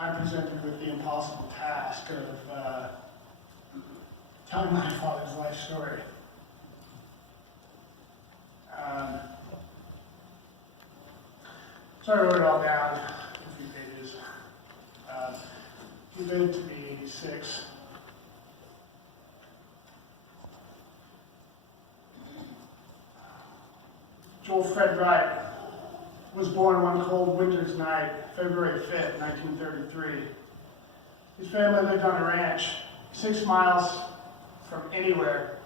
I'm presented with the impossible task of telling my father's life story. So I wrote it all down in a few pages. He lived to be 86. Joel Fred Wright was born one cold winter's night, February 5th, 1933. His family lived on a ranch 6 miles from anywhere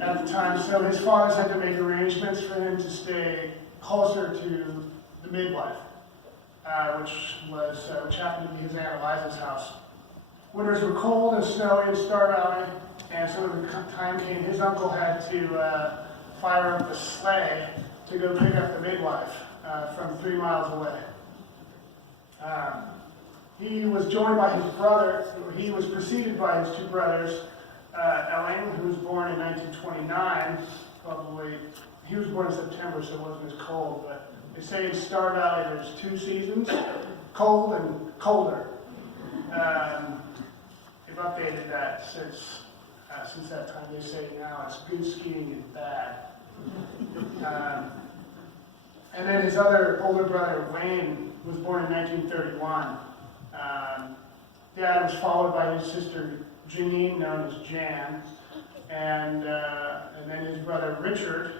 at the time, so his fathers had to make arrangements for him to stay closer to the midwife, which happened to be his Aunt Eliza's house. Winters were cold and snowy in Star Valley, and so when the time came, his uncle had to fire up the sleigh to go pick up the midwife from 3 miles away. He was joined by his brother. He was preceded by his two brothers, Ellen, who was born in 1929. He was born in September, so it wasn't as cold, but they say in Star Valley there's 2 seasons, cold and colder. They've updated that since that time. They say now it's good skiing and bad. And then his other older brother, Wayne, was born in 1931. Dad was followed by his sister, Janine, known as Jan, and then his brother, Richard,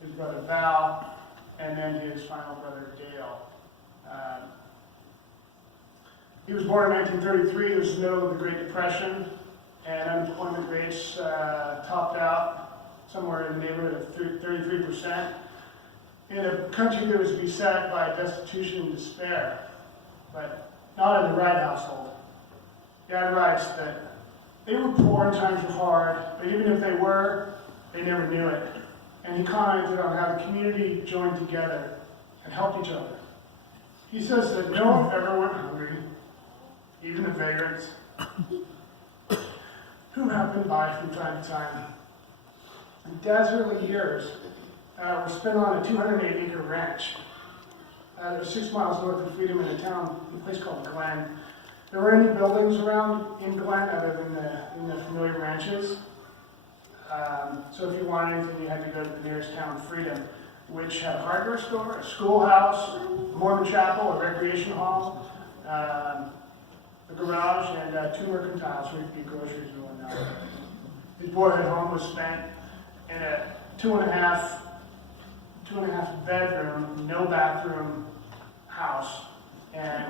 his brother, Val, and then his final brother, Dale. He was born in 1933. It was the middle of the Great Depression, and unemployment rates topped out somewhere in the neighborhood of 33%. In a country that was beset by destitution and despair, but not in the Wright household. Dad writes that they were poor and times were hard, but even if they were, they never knew it. And he commented on how the community joined together and helped each other. He says that no one ever went hungry, even the vagrants, who happened by from time to time. In Dad's early years were spent on a 208-acre ranch. It was 6 miles north of Freedom in a place called Glen. There weren't any buildings around in Glen other than the familiar ranches. So if you wanted anything, you had to go to the nearest town, Freedom, which had a hardware store, a schoolhouse, a Mormon chapel, a recreation hall, a garage, and 2 mercantiles where you could get groceries and whatnot. His boyhood home was spent in a two and a half bedroom, no bathroom house,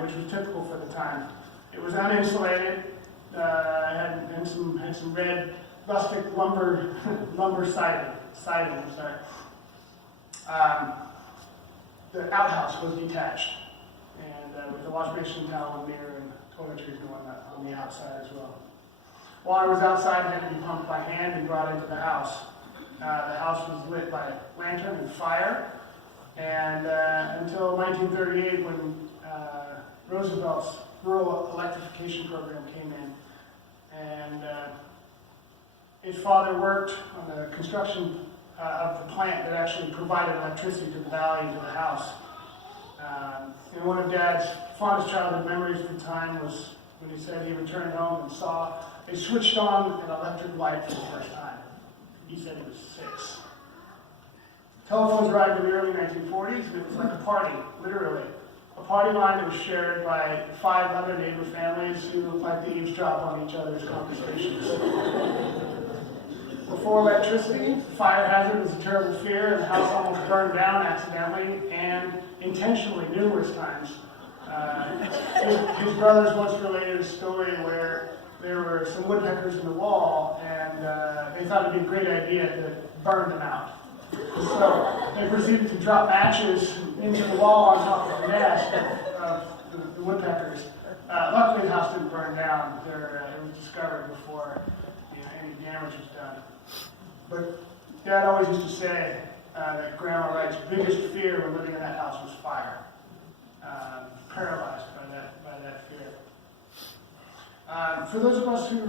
which was typical for the time. It was uninsulated, had some red rustic lumber siding. The outhouse was detached, and with the wash basin, towel, and mirror, and toiletries and whatnot on the outside as well. Water was outside and had to be pumped by hand and brought into the house. The house was lit by lantern and fire, and until 1938, when Roosevelt's rural electrification program came in, and his father worked on the construction of the plant that actually provided electricity to the valley and to the house. And one of Dad's fondest childhood memories of the time was when he said he returned home and saw they switched on an electric light for the first time. He said he was 6. Telephones arrived in the early 1940s, and it was like a party, literally. A party line that was shared by 5 other neighbor families who liked to eavesdrop on each other's conversations. Before electricity, fire hazard was a terrible fear, and the house almost burned down accidentally and intentionally numerous times. His brothers once related a story where there were some woodpeckers in the wall, and they thought it'd be a great idea to burn them out. So they proceeded to drop matches into the wall on top of the nest of the woodpeckers. Luckily, the house didn't burn down. It was discovered before any damage was done. But Dad always used to say that Grandma Wright's biggest fear when living in that house was fire. Paralyzed by that fear. For those of us who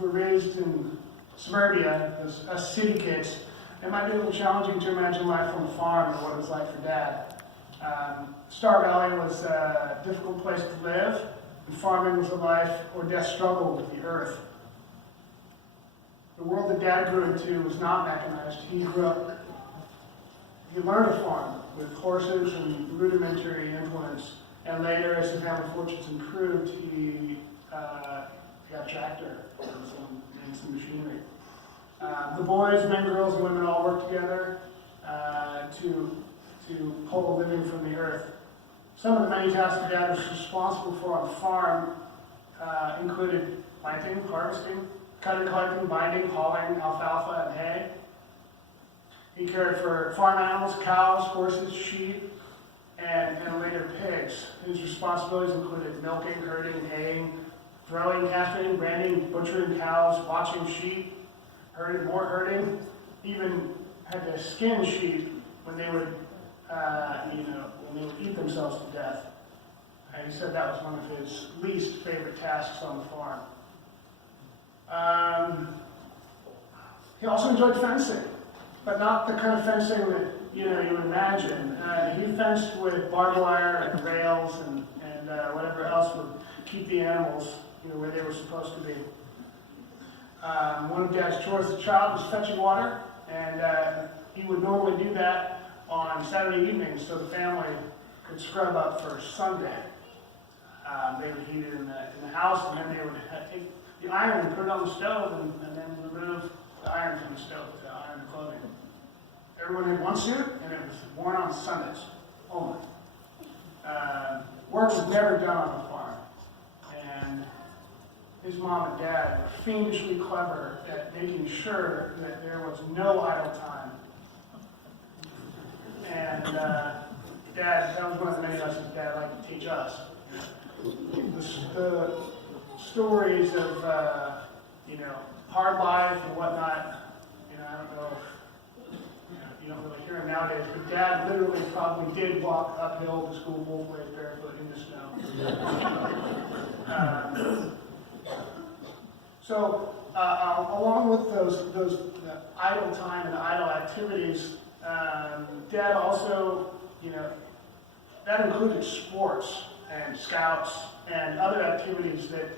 were raised in suburbia, as city kids, it might be a little challenging to imagine life on the farm and what it was like for Dad. Star Valley was a difficult place to live. and farming was a life or death struggle with the earth. The world that Dad grew into was not mechanized. He learned to farm with horses and rudimentary implements, and later, as his family fortunes improved, he got a tractor and some machinery. The boys, men, girls, and women all worked together to pull a living from the earth. Some of the many tasks that Dad was responsible for on the farm included planting, harvesting, cutting, collecting, binding, hauling alfalfa and hay. He cared for farm animals, cows, horses, sheep, and later pigs. His responsibilities included milking, herding, haying, throwing, castrating, branding, butchering cows, watching sheep, more herding, even had to skin sheep when they would, when they would eat themselves to death. And he said that was one of his least favorite tasks on the farm. He also enjoyed fencing, but not the kind of fencing that you would imagine. He fenced with barbed wire and rails and whatever else would keep the animals where they were supposed to be. One of Dad's chores as a child was fetching water, and he would normally do that on Saturday evenings so the family could scrub up for Sunday. They would heat it in the house, and then they would take the iron and put it on the stove, and then remove the iron from the stove to iron the clothing. Everyone had one suit, and it was worn on Sundays only. Work was never done on the farm, and his mom and dad were fiendishly clever at making sure that there was no idle time. And Dad, that was one of the many lessons Dad liked to teach us. The stories of hard life and whatnot. I don't know if you don't really hear them nowadays, but Dad literally probably did walk uphill to school both ways barefoot in the snow. So along with those idle time and idle activities, Dad also, that included sports and scouts and other activities that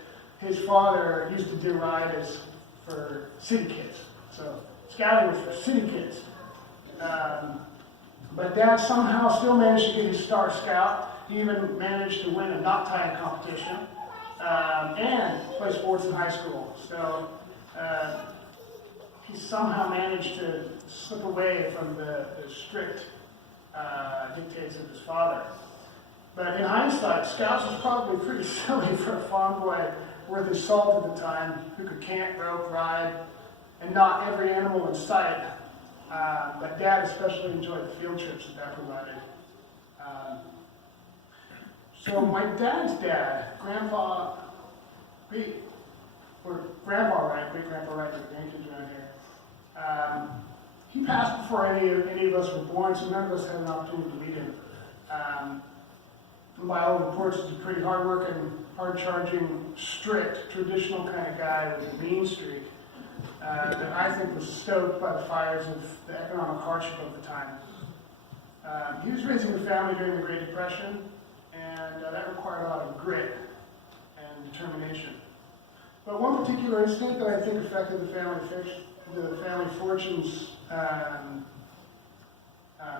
his father used to deride as for city kids. So scouting was for city kids. But Dad somehow still managed to get his Star Scout. He even managed to win a knot tying competition and play sports in high school. So he somehow managed to slip away from the strict dictates of his father. But in hindsight, Scouts was probably pretty silly for a farm boy worth his salt at the time, who could camp, rope, ride, and not every animal in sight. But Dad especially enjoyed the field trips that provided. So my dad's dad, Grandpa Wright, great-grandpa Wright, the grandkids around here, he passed before any of us were born, so none of us had an opportunity to meet him. By all reports, he's a pretty hard-working, hard-charging, strict, traditional kind of guy with a mean streak that I think was stoked by the fires of the economic hardship of the time. He was raising a family during the Great Depression, and that required a lot of grit and determination. But one particular incident that I think affected the family fortunes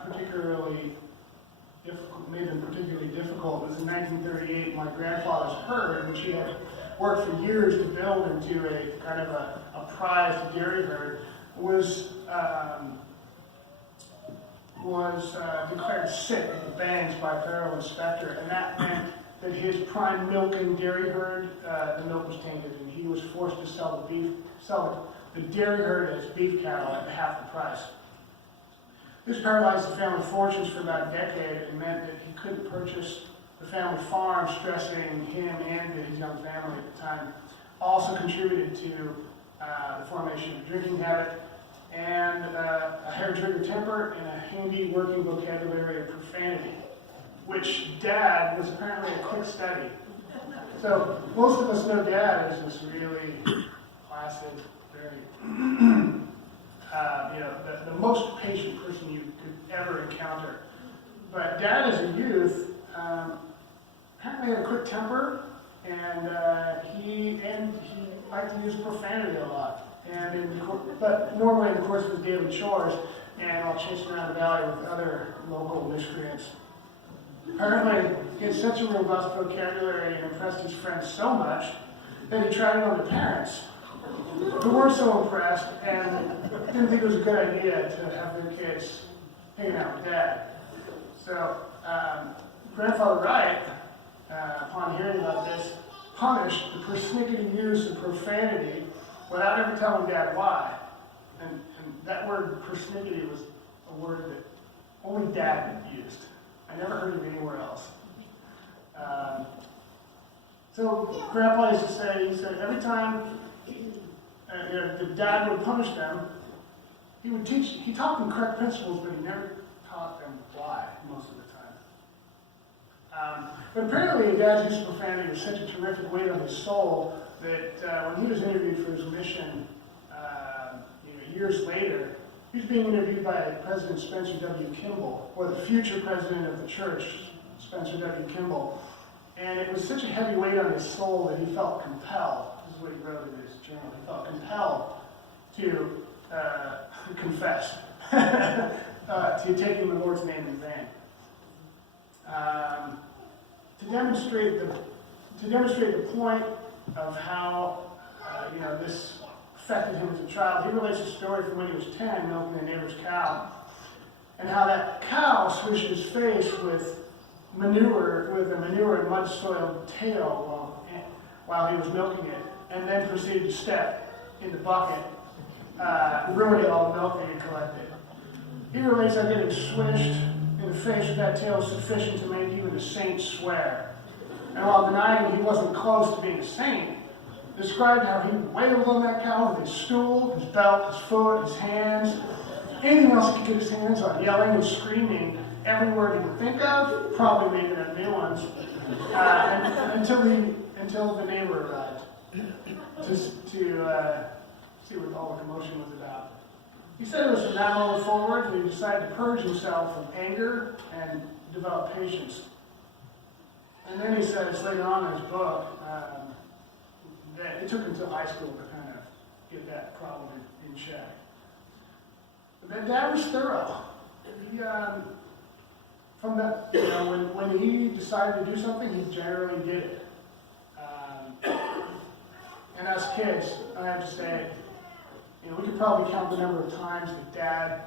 particularly difficult, made them particularly difficult, was in 1938. My grandfather's herd, which he had worked for years to build into a kind of a prized dairy herd, was declared sick at the bangs by a federal inspector, and that meant that his prime milking dairy herd, the milk was tainted, and he was forced to sell the dairy herd as beef cattle at half the price. This paralyzed the family fortunes for about a decade and meant that he couldn't purchase the family farm, stressing him and his young family at the time. Also contributed to the formation of a drinking habit and a hair-trigger temper and a handy working vocabulary of profanity, which Dad was apparently a quick study. So most of us know Dad as this really placid, very the most patient person you could ever encounter. But Dad, as a youth, apparently had a quick temper and he liked to use profanity a lot. But normally in the course of his daily chores, and while chasing around the valley with other local miscreants. Apparently, he had such a robust vocabulary and impressed his friends so much that he tried it on the parents, who weren't so impressed and didn't think it was a good idea to have their kids hanging out with Dad. So, Grandfather Wright, upon hearing about this, punished the persnickety use of profanity without ever telling Dad why. And that word persnickety was a word that only Dad had used. I never heard it anywhere else. So Grandpa used to say, he said, every time the Dad would punish them, he taught them correct principles, but he never taught them why most of the time. But apparently Dad's use of profanity was such a terrific weight on his soul that when he was interviewed for his mission years later, he was being interviewed by President Spencer W. Kimball, or the future president of the church, Spencer W. Kimball. And it was such a heavy weight on his soul that he felt compelled, this is what he wrote in his journal, he felt compelled to confess, to taking the Lord's name in vain. To demonstrate the point of how this affected him as a child, he relates a story from when he was 10, milking a neighbor's cow, and how that cow swished his face with a manure and mud-soiled tail while he was milking it, and then proceeded to step in the bucket, ruining all the milk that he collected. He relates that getting swished in the face with that tail was sufficient to make even a saint swear. And while denying he wasn't close to being a saint, described how he wailed on that cow with his stool, his belt, his foot, his hands, anything else he could get his hands on, yelling and screaming every word he could think of, probably making up new ones, until the neighbor arrived to see what all the commotion was about. He said it was from that moment forward that he decided to purge himself from anger and develop patience. And then he says later on in his book that it took him to high school to kind of get that problem in check. But Dad was thorough. He, from that, when he decided to do something, he generally did it. And as kids, I have to say, we could probably count the number of times that Dad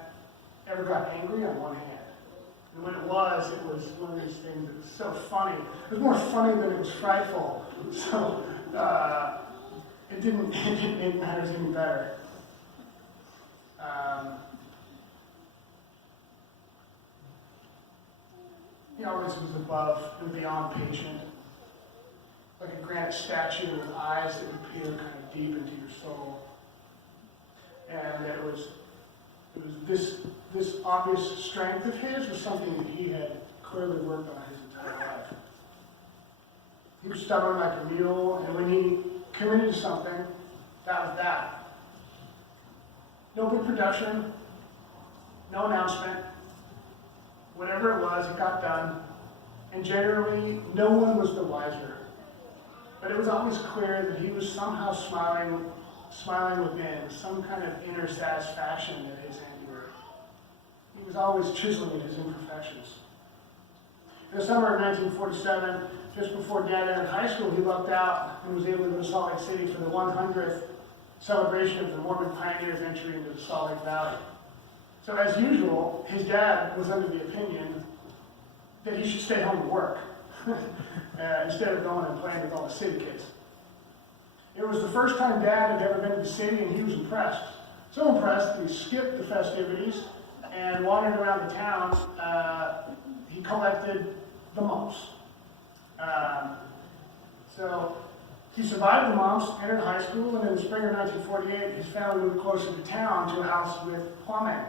ever got angry on one hand. And when it was one of these things that was so funny. It was more funny than it was frightful. So it didn't make matters any better. He always was above and beyond patient, like a granite statue with eyes that would peer kind of deep into your soul. And it was this obvious strength of his was something that he had clearly worked on his entire life. He was stubborn like a mule, and when he committed to something, that was that. No big production, no announcement. Whatever it was, it got done, and generally, no one was the wiser. But it was always clear that he was somehow smiling within, some kind of inner satisfaction at his handiwork. He was always chiseling at his imperfections. In the summer of 1947, just before Dad entered high school, he lucked out and was able to go to Salt Lake City for the 100th celebration of the Mormon pioneers' entry into the Salt Lake Valley. So as usual, his dad was under the opinion that he should stay home and work instead of going and playing with all the city kids. It was the first time Dad had ever been to the city, and he was impressed. So impressed that he skipped the festivities and wandered around the town. He collected the mumps. So he survived the mumps, entered high school, and in the spring of 1948, his family moved closer to town to a house with plumbing.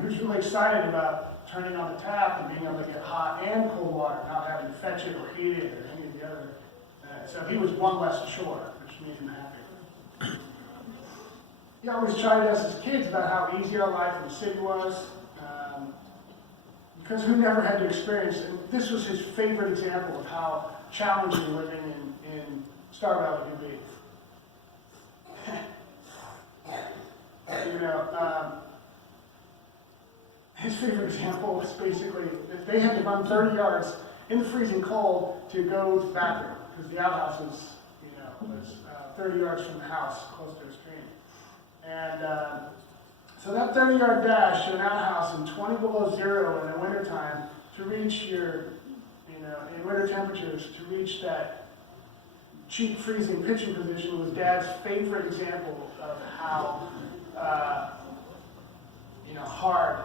He was really excited about turning on the tap and being able to get hot and cold water, not having to fetch it or heat it or any of the other. So he was one less ashore, which made him happy. He always chided us as kids about how easy our life in the city was, because we never had to experience it. This was his favorite example of how challenging living in Star Valley could be. His favorite example was basically if they had to run 30 yards in the freezing cold to go to the bathroom, because the outhouse was 30 yards from the house, close to a stream. And so that 30-yard dash to an outhouse in 20 below zero in the wintertime to reach your, in winter temperatures, to reach that cheap freezing pitching position was Dad's favorite example of how hard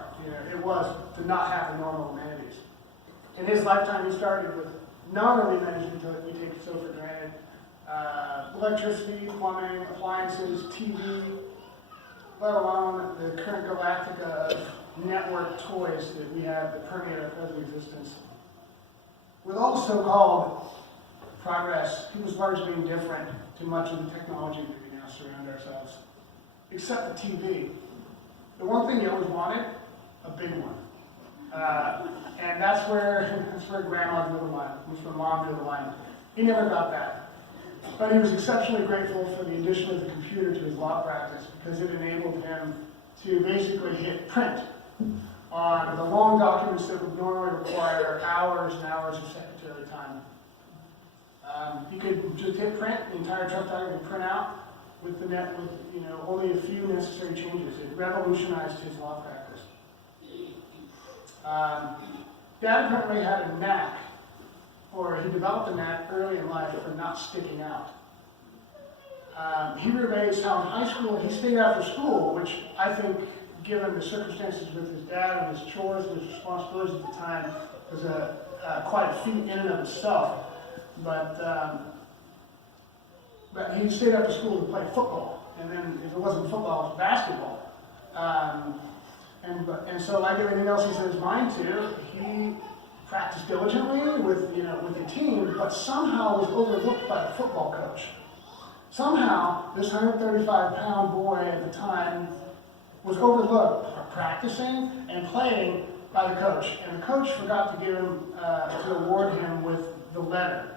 it was to not have the normal amenities. In his lifetime, he started with none of the amenities we take so for granted. Electricity, plumbing, appliances, TV, let alone the current galactica of network toys that we have that permeate our present existence. With all the so-called progress, he was largely indifferent to much of the technology that we now surround ourselves, except the TV. The one thing he always wanted, a big one. And that's where Grandma drew the line, that's where Mom drew the line. He never got that. But he was exceptionally grateful for the addition of the computer to his law practice because it enabled him to basically hit print on the long documents that would normally require hours and hours of secretary time. He could just hit print, the entire truck document would print out with the net with only a few necessary changes. It revolutionized his law practice. Dad apparently had a knack, or he developed a knack early in life for not sticking out. He relates how in high school he stayed after school, which I think, given the circumstances with his dad and his chores and his responsibilities at the time, was quite a feat in and of itself. But he stayed after school to play football, and then if it wasn't football, it was basketball. And so, like everything else he set his mind to, he practiced diligently with the team, but somehow was overlooked by the football coach. Somehow, this 135-pound boy at the time was overlooked for practicing and playing by the coach, and the coach forgot to give him to award him with the letter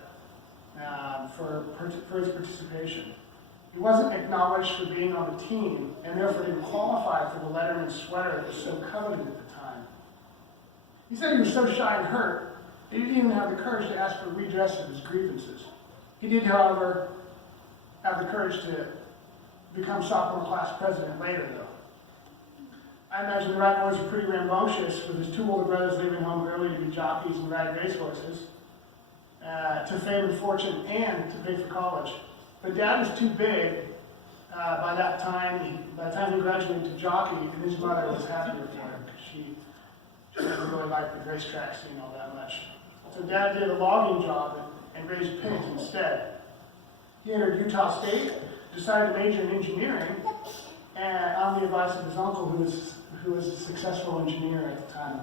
for his participation. He wasn't acknowledged for being on the team, and therefore didn't qualify for the letterman sweater that was so coveted at the time. He said he was so shy and hurt, he didn't even have the courage to ask for redress of his grievances. He did, however, have the courage to become sophomore class president later, though. I imagine the Wright boys were pretty rambunctious, with his two older brothers leaving home early to be jockeys and ride racehorses, to fame and fortune, and to pay for college. But Dad was too big by the time he graduated to jockey, and his mother was happier for him because she didn't really like the racetrack scene all that much. So Dad did a logging job and raised pigs instead. He entered Utah State, decided to major in engineering, and on the advice of his uncle, who was a successful engineer at the time.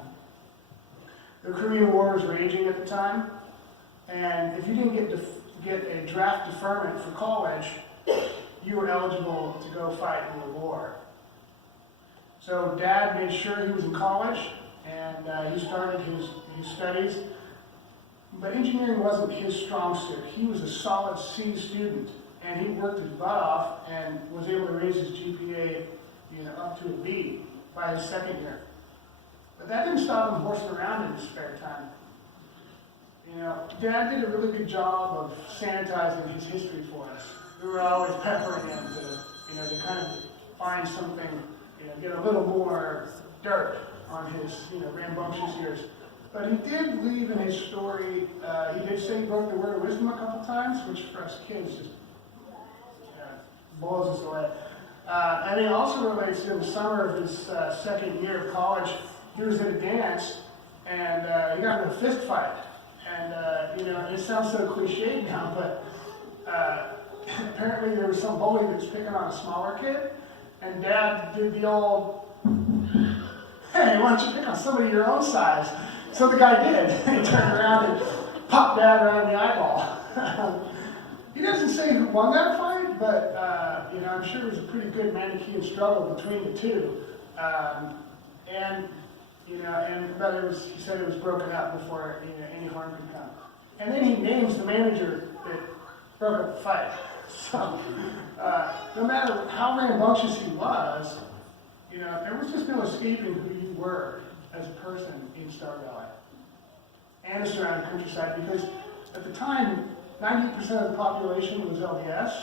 The Korean War was raging at the time, and if you didn't get a draft deferment for college, you were eligible to go fight in the war. So Dad made sure he was in college, and he started his studies. But engineering wasn't his strong suit. He was a solid C student, and he worked his butt off and was able to raise his GPA up to a B by his second year. But that didn't stop him horsing around in his spare time. Dad did a really good job of sanitizing his history for us. We were always peppering him to kind of find something, get a little more dirt on his, rambunctious years. But he did leave in his story, he did say he broke the word of wisdom a couple times, which for us kids just blows us away. And he also relates to the summer of his second year of college. He was at a dance, and he got in a fist fight. And, it sounds so cliche now, but apparently there was some bully that was picking on a smaller kid, and Dad did the old, hey, why don't you pick on somebody your own size? So the guy did. He turned around and popped Dad around the eyeball. He doesn't say who won that fight, but, I'm sure it was a pretty good Manichaean struggle between the two. But he said it was broken up before any harm could come. And then he names the manager that broke up the fight. So, no matter how rambunctious he was, there was just no escaping who you were as a person in Star Valley and the surrounding countryside, because at the time, 90% of the population was LDS,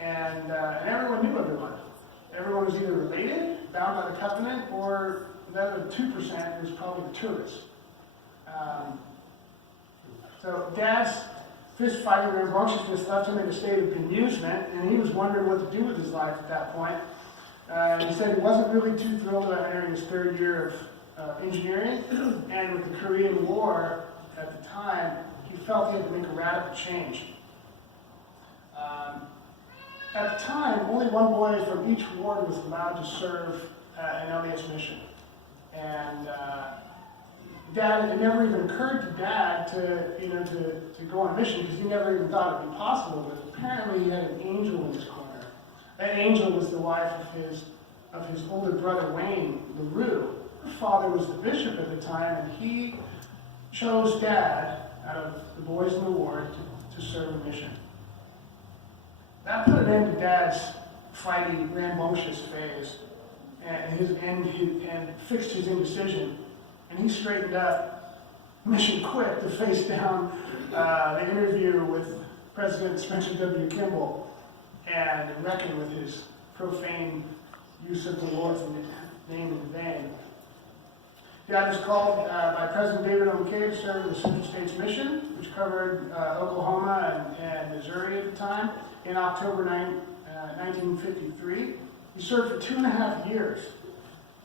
and everyone knew everyone. Everyone was either related, bound by the covenant, or the other 2% was probably the tourists. So Dad's fist-fighting rambunctiousness left him in a state of bemusement, and he was wondering what to do with his life at that point. He said he wasn't really too thrilled about entering his third year of engineering, and with the Korean War at the time, he felt he had to make a radical change. At the time, only one boy from each ward was allowed to serve an LDS mission. And it never even occurred to Dad to go on a mission, because he never even thought it would be possible. But apparently he had an angel in his corner. That angel was the wife of his older brother, Wayne LaRue. Her father was the bishop at the time, and he chose Dad out of the boys in the ward to serve a mission. That put an end to Dad's fighty, rambunctious phase, and fixed his indecision. And he straightened up, mission quick, to face down the interview with President Spencer W. Kimball and reckon with his profane use of the Lord's name in vain. Dad was called by President David O. McKay to serve the Central States Mission, which covered Oklahoma and Missouri at the time, in October 1953. He served for 2.5 years.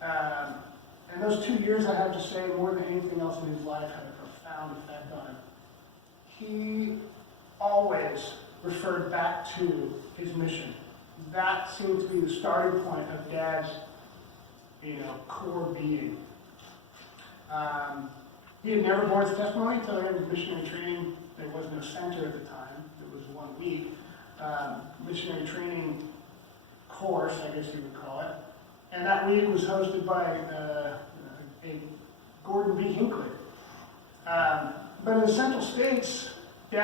And those 2 years, I have to say, more than anything else in his life, had a profound effect on him. He always referred back to his mission. That seemed to be the starting point of Dad's, core being. He had never borne his testimony until he entered missionary training. There was no center at the time. It was 1 week. Missionary training course, I guess you would call it. And that week was hosted by a Gordon B. Hinckley. But in the Central States, he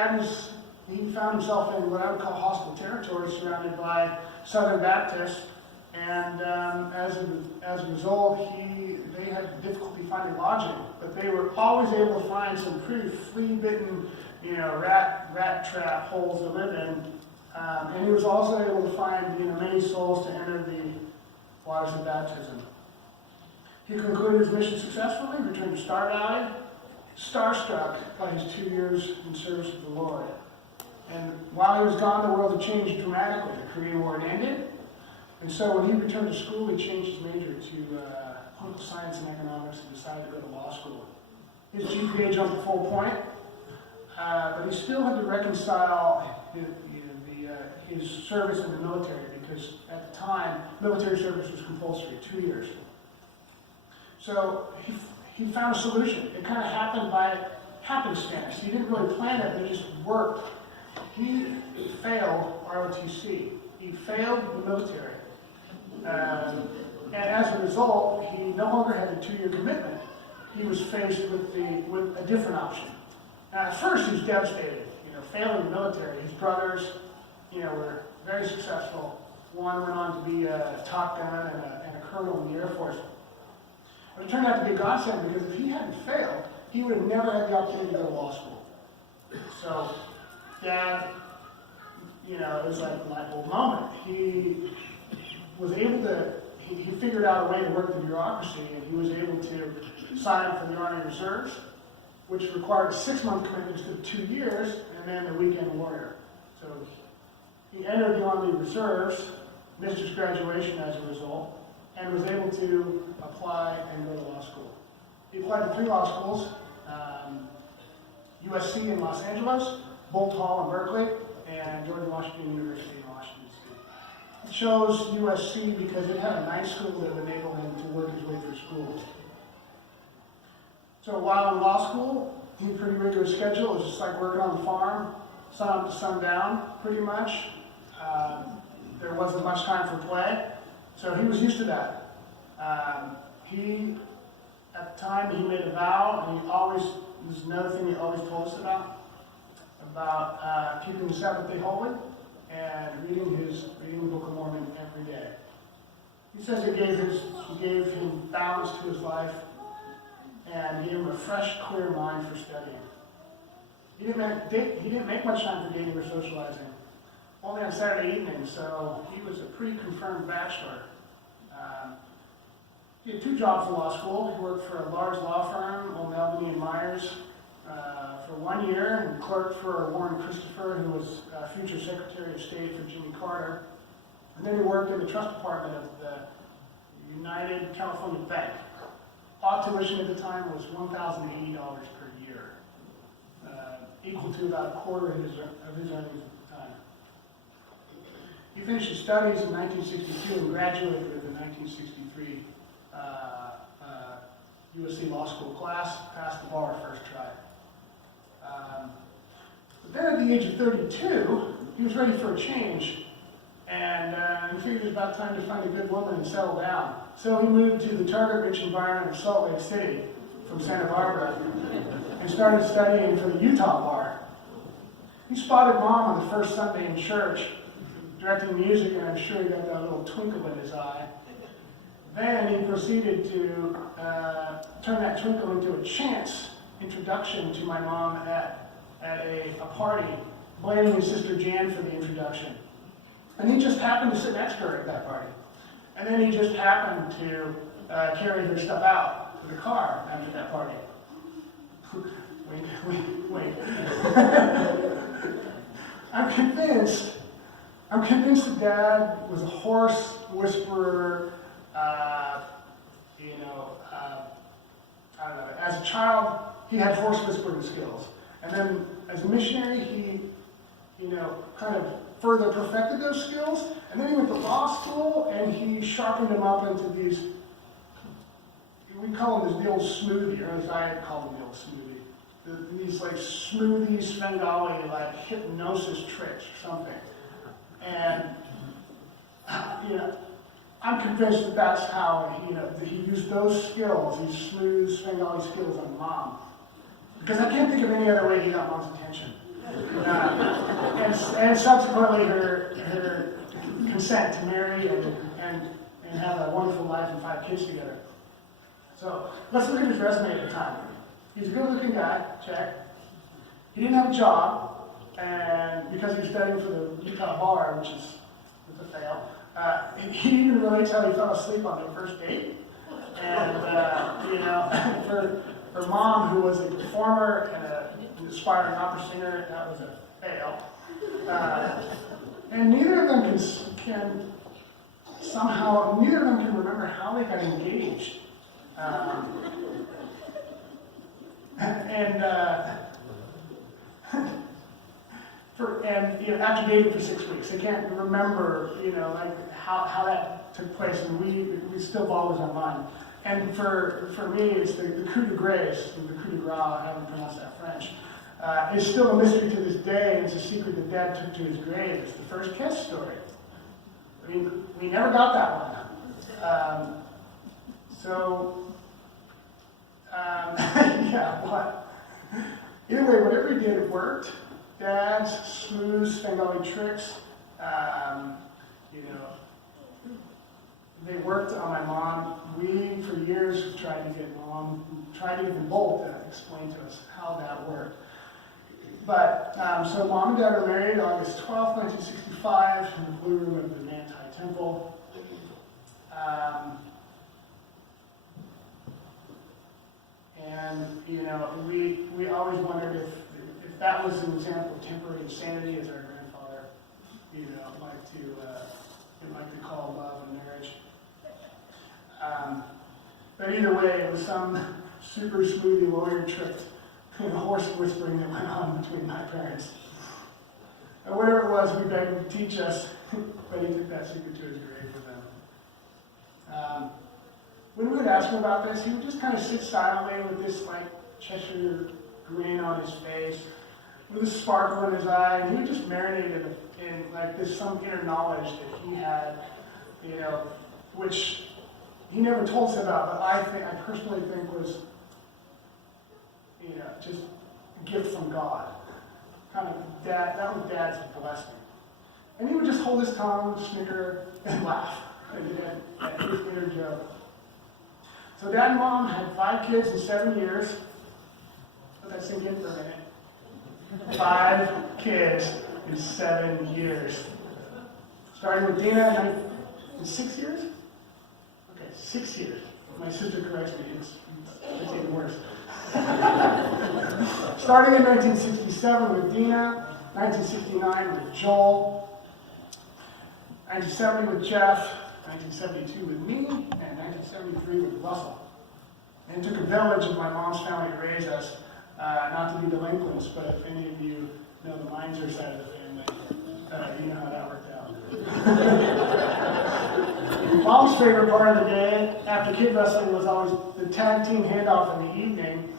found himself in what I would call hostile territory, surrounded by Southern Baptists. And as a result, they had difficulty finding lodging. But they were always able to find some pretty flea-bitten, rat trap holes to live in. And he was also able to find, many souls to enter the waters of baptism. He concluded his mission successfully, returned to Star Valley, starstruck by his 2 years in service of the Lord. And while he was gone, the world had changed dramatically. The Korean War had ended. And so when he returned to school, he changed his major to political science and economics and decided to go to law school. His GPA jumped to full point, but he still had to reconcile his service in the military, because at the time, military service was compulsory, 2 years. So he found a solution. It kind of happened by happenstance. He didn't really plan it, but it just worked. He failed ROTC. He failed the military. And as a result, he no longer had a 2-year commitment. He was faced with a different option. Now, at first, he was devastated. Failing the military. His brothers, were very successful. One went on to be a Top Gun and a colonel in the Air Force. But it turned out to be a godsend, because if he hadn't failed, he would have never had the opportunity to go to law school. So, Dad, it was like a light bulb moment. He was able to, he figured out a way to work the bureaucracy, and he was able to sign up for the Army Reserves, which required a 6-month commitment instead of 2 years, and then the weekend warrior. So he entered the Army Reserves, missed his graduation as a result, and was able to apply and go to law school. He applied to 3 law schools, USC in Los Angeles, Bolt Hall in Berkeley, and George Washington University in Washington State. He chose USC because it had a night school that would enable him to work his way through school. So while in law school, he had a pretty rigorous schedule. It was just like working on the farm, sun up to sundown, pretty much. There wasn't much time for play, so he was used to that. At the time, he made a vow, and this is another thing he always told us about. about keeping the Sabbath day holy and reading the Book of Mormon every day. He says it gave him balance to his life and gave him a fresh, clear mind for studying. He didn't make much time for dating or socializing, only on Saturday evenings, so he was a pretty confirmed bachelor. He had 2 jobs in law school. He worked for a large law firm, Old Albany and Myers, for 1 year, and clerked for Warren Christopher, who was future Secretary of State for Jimmy Carter. And then he worked in the trust department of the United California Bank. Law tuition at the time was $1,080 per year, equal to about a quarter of his earnings at the time. He finished his studies in 1962 and graduated with the 1963 USC Law School class, passed the bar first try. But then at the age of 32, he was ready for a change, and he figured it was about time to find a good woman and settle down. So he moved to the target-rich environment of Salt Lake City from Santa Barbara and started studying for the Utah bar. He spotted Mom on the first Sunday in church, directing music, and I'm sure he got that little twinkle in his eye. Then he proceeded to turn that twinkle into a chance introduction to my mom at a party, blaming his sister Jan for the introduction. And he just happened to sit next to her at that party. And then he just happened to carry her stuff out to the car after that party. Wait. I'm convinced that Dad was a hoarse whisperer. I don't know. As a child, he had horse whispering skills, and then as a missionary, he, kind of further perfected those skills. And then he went to law school, and he sharpened them up into these. We call them the old smoothie, or as I call them the old smoothie. These like smoothie Svengali like hypnosis tricks or something, and I'm convinced that that's how that he used those skills, these smooth Svengali skills on Mom, because I can't think of any other way he got Mom's attention, and subsequently her consent to marry and have a wonderful life and 5 kids together. So let's look at his resume at the time. He's a good-looking guy, check. He didn't have a job, and because he was studying for the Utah bar, which is a fail, he even relates how he fell asleep on their first date. And, for Mom, who was a performer and an aspiring opera singer, that was a fail. And neither of them can remember how they got engaged. After dating for 6 weeks, they can't remember, how that took place, and we still boggles our mind. And for me, it's the coup de grace, or the coup de grace, I haven't pronounced that French. It's still a mystery to this day, and it's a secret that Dad took to his grave. It's the first kiss story. I mean, we never got that one. But either way, whatever he did, it worked. Dad's smooth Svengali tricks, they worked on my mom. We, for years, tried to get them both to explain to us how that worked. But, so Mom and Dad were married August 12th, 1965, in the Blue Room of the Manti Temple. We always wondered if that was an example of temporary insanity, as our grandfather, like to call love and marriage. But either way, it was some super smoothie lawyer trick and horse whispering that went on between my parents. And whatever it was, we begged him to teach us, but he took that secret to his grave with him. When we would ask him about this, he would just kind of sit silently with this Cheshire grin on his face, with a sparkle in his eye, and he would just marinate in this some inner knowledge that he had, which he never told us about, but I personally think was, just a gift from God. kind of that was Dad's blessing. And he would just hold his tongue, snicker, and laugh. And he was inner joke. So Dad and Mom had 5 kids in 7 years. Let that sink in for a minute. 5 kids in 7 years. Starting with Dina in 6 years? Okay, 6 years. My sister corrects me, it's even worse. Starting in 1967 with Dina, 1969 with Joel, 1970 with Jeff, 1972 with me, and 1973 with Russell. And it took a village of my mom's family to raise us, not to be delinquents, but if any of you know the Meinzer side of the family, you know how that worked out. Mom's favorite part of the day after kid wrestling was always the tag team handoff in the evening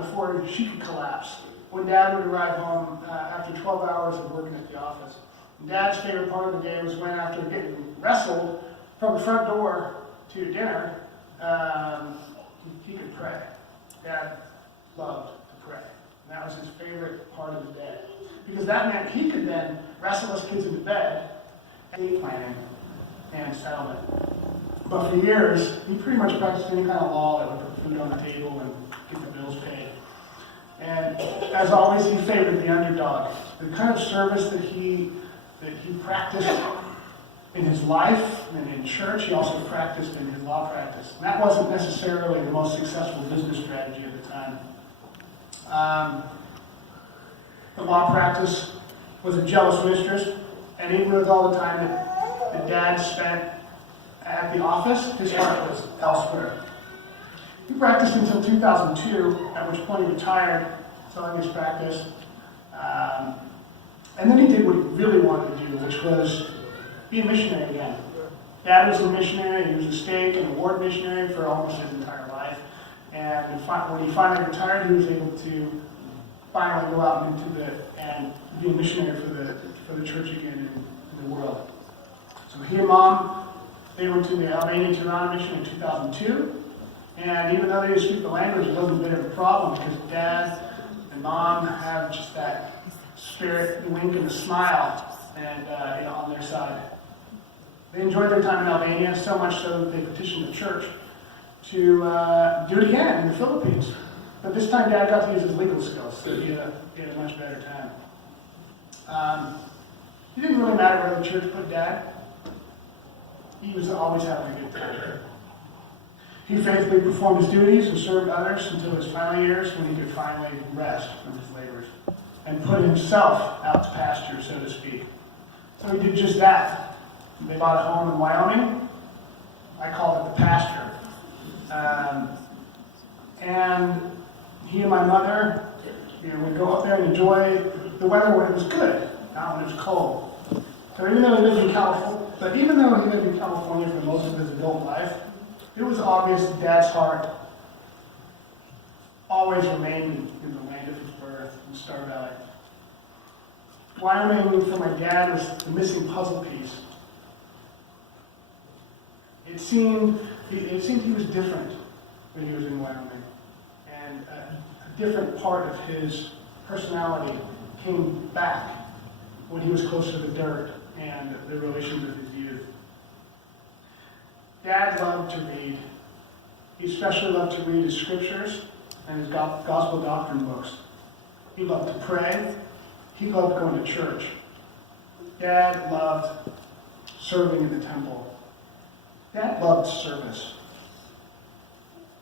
before she could collapse. When Dad would arrive home after 12 hours of working at the office. And Dad's favorite part of the day was when, after getting wrestled from the front door to dinner, he could pray. Dad loved to pray. And that was his favorite part of the day. Because that meant he could then wrestle us kids into bed and planning and settlement. But for years, he pretty much practiced any kind of law that would put food on the table and get the bills paid. And as always, he favored the underdog. The kind of service that he practiced in his life and in church, he also practiced in his law practice. And that wasn't necessarily the most successful business strategy at the time. The law practice was a jealous mistress, and even with all the time that Dad spent at the office, his heart was elsewhere. He practiced until 2002, at which point he retired, selling his practice. And then he did what he really wanted to do, which was be a missionary again. Dad was a missionary. He was a stake and award missionary for almost his entire life. And when he finally retired, he was able to finally go out and be a missionary for the church again in the world. So he and Mom, they went to the Albania-Tirana mission in 2002. And even though they didn't speak the language, it wasn't a bit of a problem because Dad and Mom have just that spirit, the wink and the smile, and on their side. They enjoyed their time in Albania so much so that they petitioned the church to do it again in the Philippines. But this time Dad got to use his legal skills, so he had a much better time. It didn't really matter where the church put Dad. He was always having a good time. He faithfully performed his duties and served others until his final years when he could finally rest from his labors and put himself out to pasture, so to speak. So he did just that. They bought a home in Wyoming. I call it the pasture. And he and my mother, would go up there and enjoy the weather when it was good, not when it was cold. So even though he lived in California for most of his adult life, it was obvious that Dad's heart always remained in the land of his birth, in Star Valley. Wyoming, for my dad, was the missing puzzle piece. It seemed he was different when he was in Wyoming. And a different part of his personality came back when he was close to the dirt and the relations of his youth. Dad loved to read. He especially loved to read his scriptures and his gospel doctrine books. He loved to pray. He loved going to church. Dad loved serving in the temple. Dad loved service.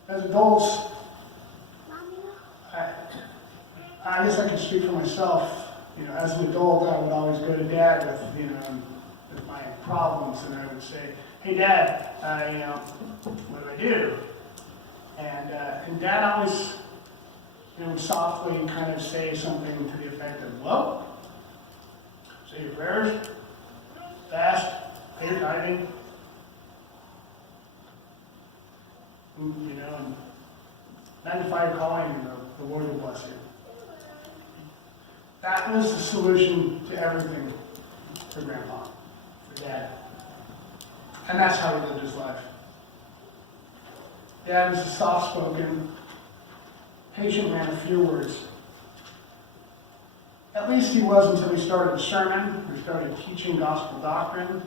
As adults, I guess I can speak for myself. As an adult, I would always go to Dad with my problems, and I would say, "Hey, Dad, what do I do?" And Dad always, would softly kind of say something to the effect of, "Well, say your prayers, fast, pay your tithing, and magnify your calling, and the Lord will bless you." That was the solution to everything for Grandpa, for Dad. And that's how he lived his life. Dad was a soft-spoken, patient man of few words. At least he was until he started a sermon, or started teaching gospel doctrine,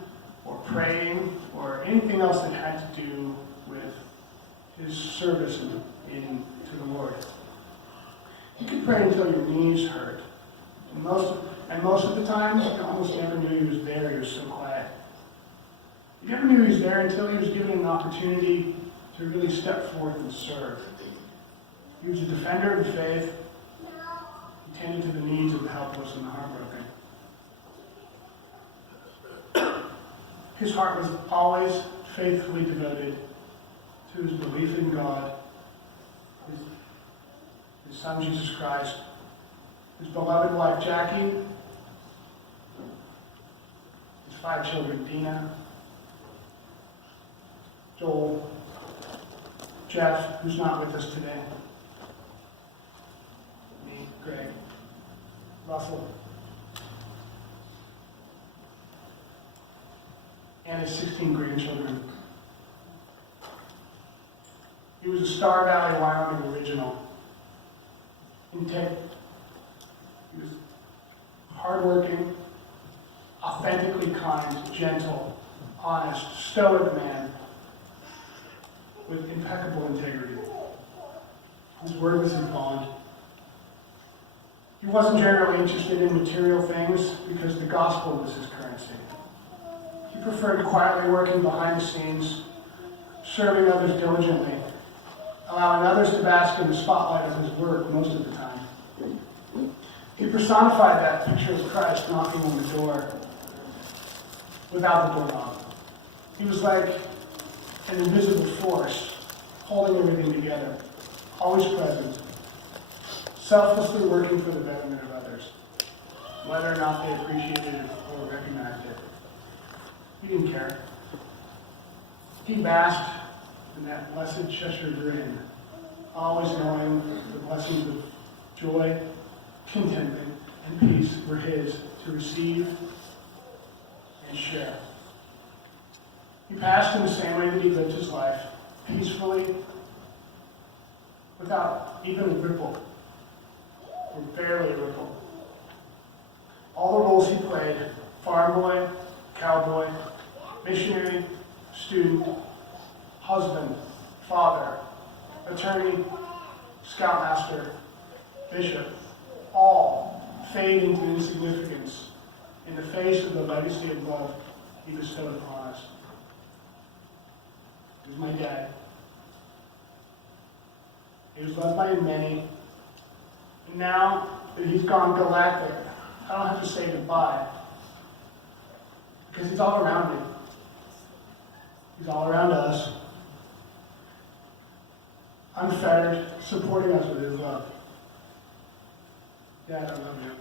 or praying, or anything else that had to do with his service to the Lord. You could pray until your knees hurt. And most of the time, you almost never knew he was there. He was so quiet. You never knew he was there until he was given an opportunity to really step forth and serve. He was a defender of the faith. He tended to the needs of the helpless and the heartbroken. His heart was always faithfully devoted to his belief in God, his son Jesus Christ, his beloved wife Jackie, his 5 children Dina, Joel, Jeff, who's not with us today, me, Greg, Russell, and his 16 grandchildren. He was a Star Valley, Wyoming original. He was hardworking, authentically kind, gentle, honest, stoic man with impeccable integrity. His word was his bond. He wasn't generally interested in material things because the gospel was his currency. He preferred quietly working behind the scenes, serving others diligently, allowing others to bask in the spotlight of his work most of the time. He personified that picture of Christ knocking on the door without the doorknob. He was like an invisible force, holding everything together, always present, selflessly working for the betterment of others, whether or not they appreciated it or recognized it. He didn't care. He basked in that blessed Cheshire grin, always knowing the blessings of joy, contentment, and peace were his to receive and share. He passed in the same way that he lived his life, peacefully, without even a ripple, or barely a ripple. All the roles he played, farm boy, cowboy, missionary, student, husband, father, attorney, scoutmaster, bishop, all fade into insignificance in the face of the legacy of love he bestowed upon us. He was my dad. He was loved by many. And now that he's gone galactic, I don't have to say goodbye, because he's all around me. He's all around us, unfettered, supporting us with his love. Dad, I love you.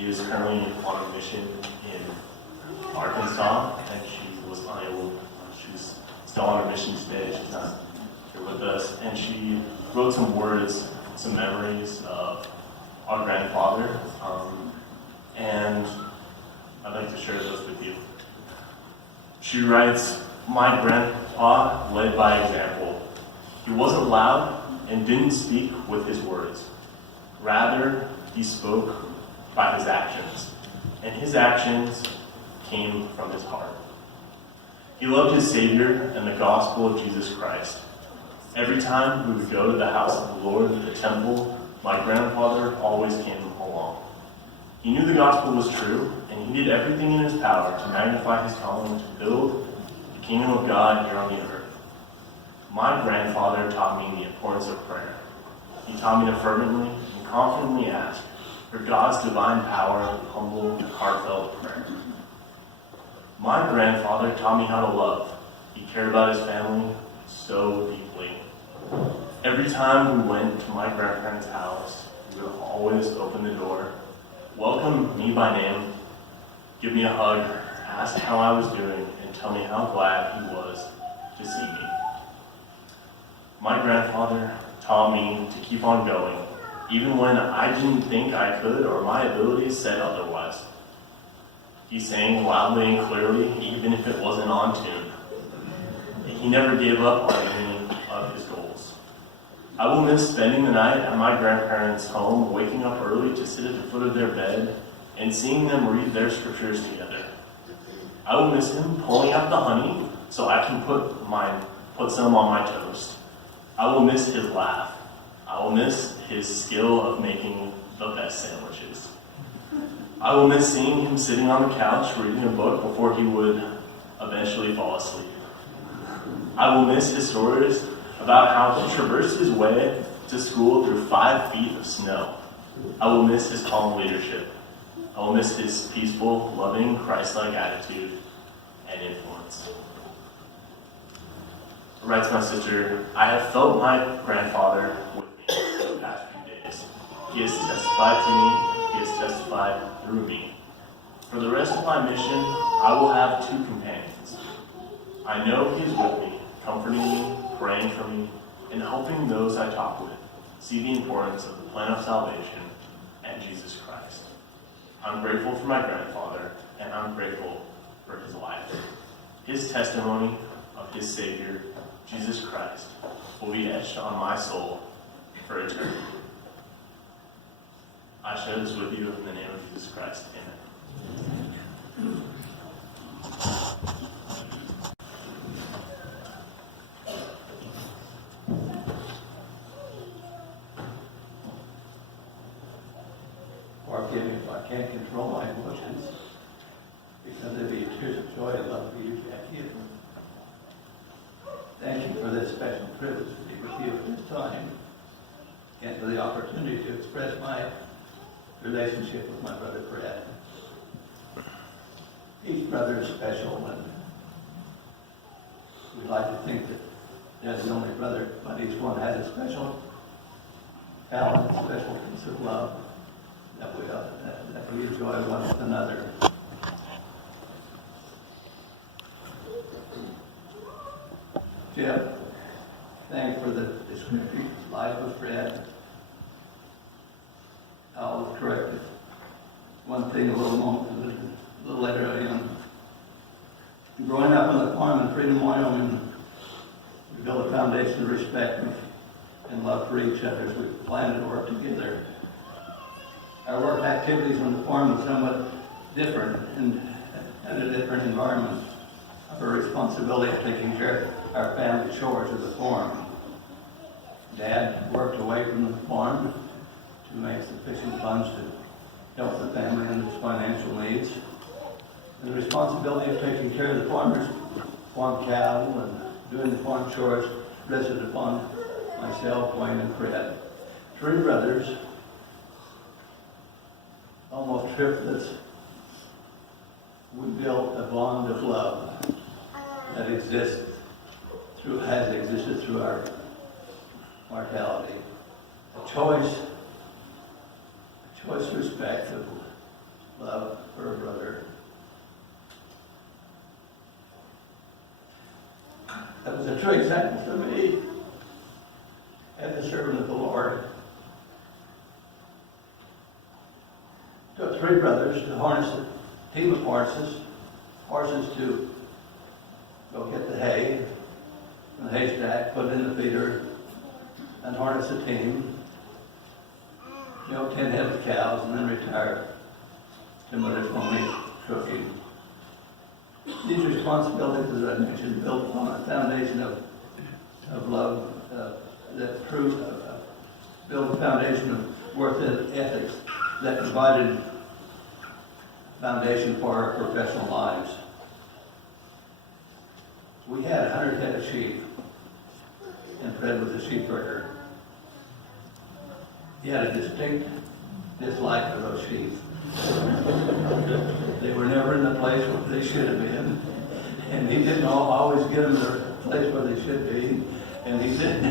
He is currently on a mission in Arkansas, and she was unable, she's still on her mission today, she's not here with us, and she wrote some words, some memories of our grandfather, and I'd like to share those with you. She writes, "My grandpa led by example. He wasn't loud and didn't speak with his words. Rather, he spoke by his actions, and his actions came from his heart. He loved his Savior and the gospel of Jesus Christ. Every time we would go to the house of the Lord, the temple, my grandfather always came along. He knew the gospel was true, and he did everything in his power to magnify his calling to build the kingdom of God here on the earth. My grandfather taught me the importance of prayer. He taught me to fervently and confidently ask for God's divine power in humble and heartfelt prayer. My grandfather taught me how to love. He cared about his family so deeply. Every time we went to my grandparents' house, he would always open the door, welcome me by name, give me a hug, ask how I was doing, and tell me how glad he was to see me. My grandfather taught me to keep on going, even when I didn't think I could or my abilities said otherwise. He sang loudly and clearly, even if it wasn't on tune. He never gave up on any of his goals. I will miss spending the night at my grandparents' home, waking up early to sit at the foot of their bed and seeing them read their scriptures together. I will miss him pulling out the honey so I can put some on my toast. I will miss his laugh. I will miss his skill of making the best sandwiches. I will miss seeing him sitting on the couch reading a book before he would eventually fall asleep. I will miss his stories about how he traversed his way to school through 5 feet of snow. I will miss his calm leadership. I will miss his peaceful, loving, Christ-like attitude and influence." Writes my sister, "I have felt my grandfather with me for the past few days. He has testified to me. He has testified through me. For the rest of my mission, I will have 2 companions. I know he is with me, comforting me, praying for me, and helping those I talk with see the importance of the plan of salvation and Jesus Christ. I'm grateful for my grandfather, and I'm grateful for his life. His testimony of his Savior, Jesus Christ, will be etched on my soul for eternity. I share this with you in the name of Jesus Christ. Amen." Forgive me if I can't control my emotions, because there'll be tears of joy and love for you, Jackie. Thank you for this special privilege to be with you at this time, and for the opportunity to express my relationship with my brother Brad. Each brother is special, and we'd like to think that they're the only brother, but each one has a special balance, a special piece of love that we enjoy one with another. Jeff, thank you for the descriptive life of Fred. I'll correct it. One thing a little later on. Growing up on the farm in Freedom, Wyoming, we built a foundation of respect and love for each other as we planned to work together. Our work activities on the farm were somewhat different and had a different environment of our responsibility of taking care of our family chores of the farm. Dad worked away from the farm to make sufficient funds to help the family in its financial needs. And the responsibility of taking care of the farm cattle and doing the farm chores rested upon myself, Wayne, and Fred. 3 brothers, almost triplets. We built a bond of love that has existed through our mortality. A choice respect love for her brother. That was a true example to me as a servant of the Lord. It took 3 brothers to harness a team of horses to go get the hay from the haystack, put it in the feeder, and harness a team, milk 10 head of cows, and then retire to mother's mommy cooking. These responsibilities, as I mentioned, built on a foundation of love that proved, built a foundation of work ethics that provided foundation for our professional lives. We had 100 head of sheep, and Fred was a sheep herder. He had a distinct dislike for those sheep. They were never in the place where they should have been, and he didn't always get them in the place where they should be. And he said,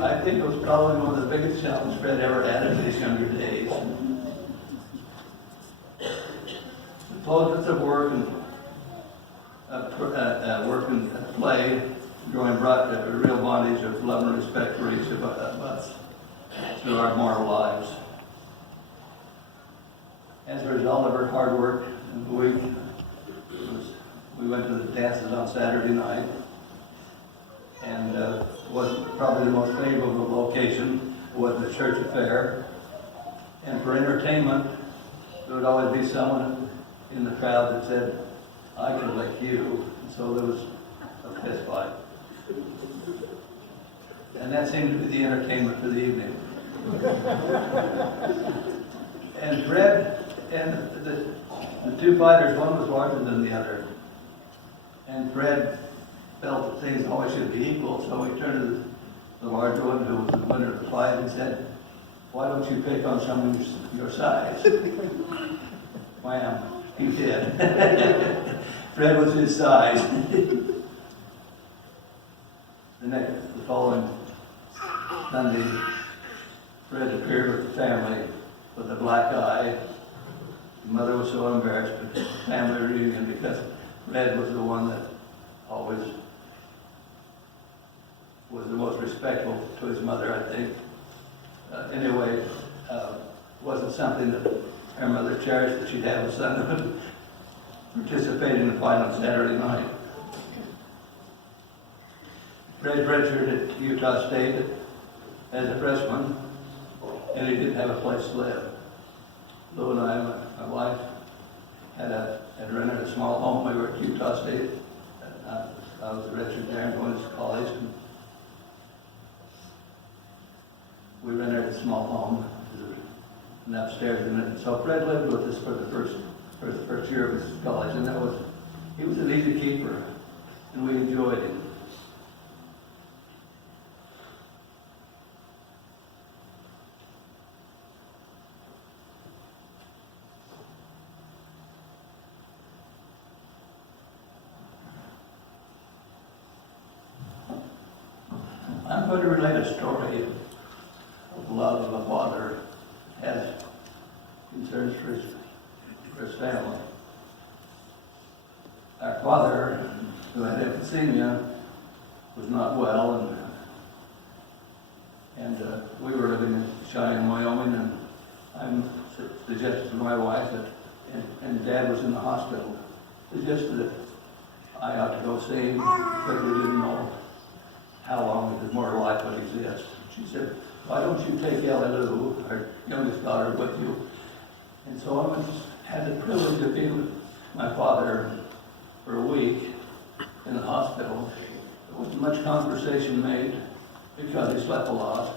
I think it was probably one of the biggest challenges Fred ever had in his younger days. The closeness of work and play growing brought a real bondage of love and respect for each of us through our mortal lives. As a result of our hard work in the week, we went to the dances on Saturday night, and was probably the most favorable location was the church affair. And for entertainment, there would always be someone in the crowd that said, "I can lick you." And so there was a fist fight. And that seemed to be the entertainment for the evening. And Fred and the 2 fighters, one was larger than the other. And Fred felt that things always should be equal, so he turned to the larger one, who was the winner of the fight, and said, "Why don't you pick on someone your size?" Wham, he did. Fred was his size. The following Sunday, Fred appeared with the family with a black eye. The mother was so embarrassed at the family reunion because Fred was the one that always was the most respectful to his mother, I think. Anyway, wasn't something that her mother cherished, that she'd have a son that would participate in the fight on Saturday night. Fred redshirted at Utah State as a freshman, and he didn't have a place to live. Lou and I, my wife, had rented a small home. We were at Utah State. I was a redshirt there and going to college. And we rented a small home, and upstairs in it. So Fred lived with us for the first year of his college, and he was an easy keeper, and we enjoyed him. I'm going to relate a story of love of a father has concerns for his family. Our father, who had emphysema, was not well, and we were living in Cheyenne, Wyoming, and I suggested to my wife that, and Dad was in the hospital, suggested that I ought to go see him because we didn't know how long his mortal life would exist. She said, "Why don't you take Ellie Lou, our youngest daughter, with you?" And so I had the privilege of being with my father for a week in the hospital. There wasn't much conversation made because he slept a lot.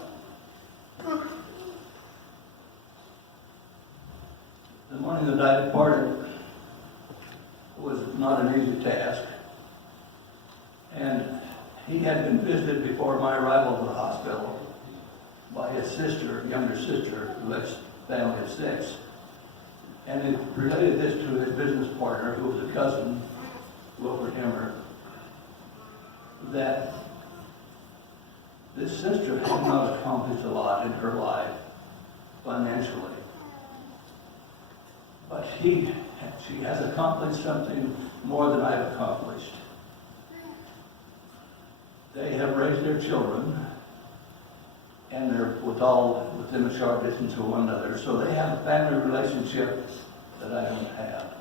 The morning that I departed was not an easy task. And he had been visited before my arrival to the hospital by his sister, younger sister, who had a family of 6. And he related this to his business partner, who was a cousin, Wilford Hemmer, that this sister had not accomplished a lot in her life financially. she has accomplished something more than I've accomplished. They have raised their children, and they're all within a short distance of one another, so they have a family relationship that I don't have.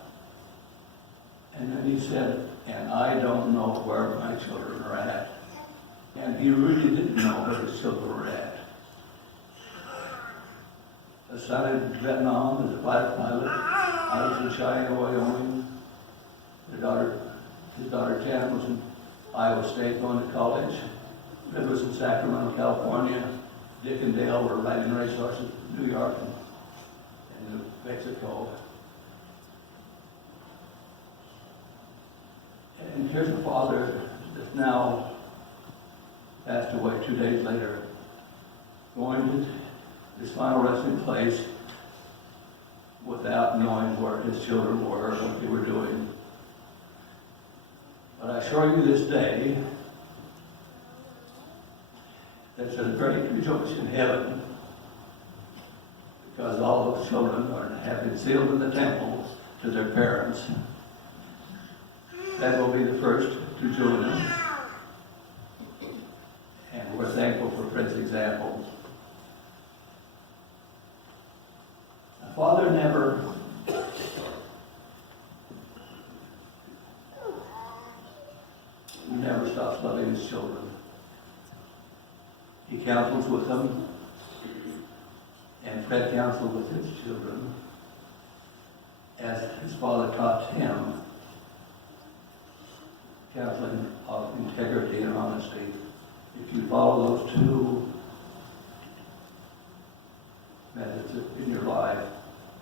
And then he said, and I don't know where my children are at. And he really didn't know where his children were at. A son in Vietnam as a fighter pilot. I was in Cheyenne, Wyoming. His daughter Jan was in Iowa State going to college. Red was in Sacramento, California. Dick and Dale were riding racehorses in New York and New Mexico. And here's a father that's now passed away 2 days later, going to his final resting place without knowing where his children were, what they were doing. But I assure you this day, there's a great rejoicing in heaven because all those children have been sealed in the temple to their parents. That will be the first to join them. And we're thankful for Fred's example. A father never stops loving his children. He counsels with them, and Fred counseled with his children as his father taught him counseling of integrity and honesty. If you follow those two methods in your life,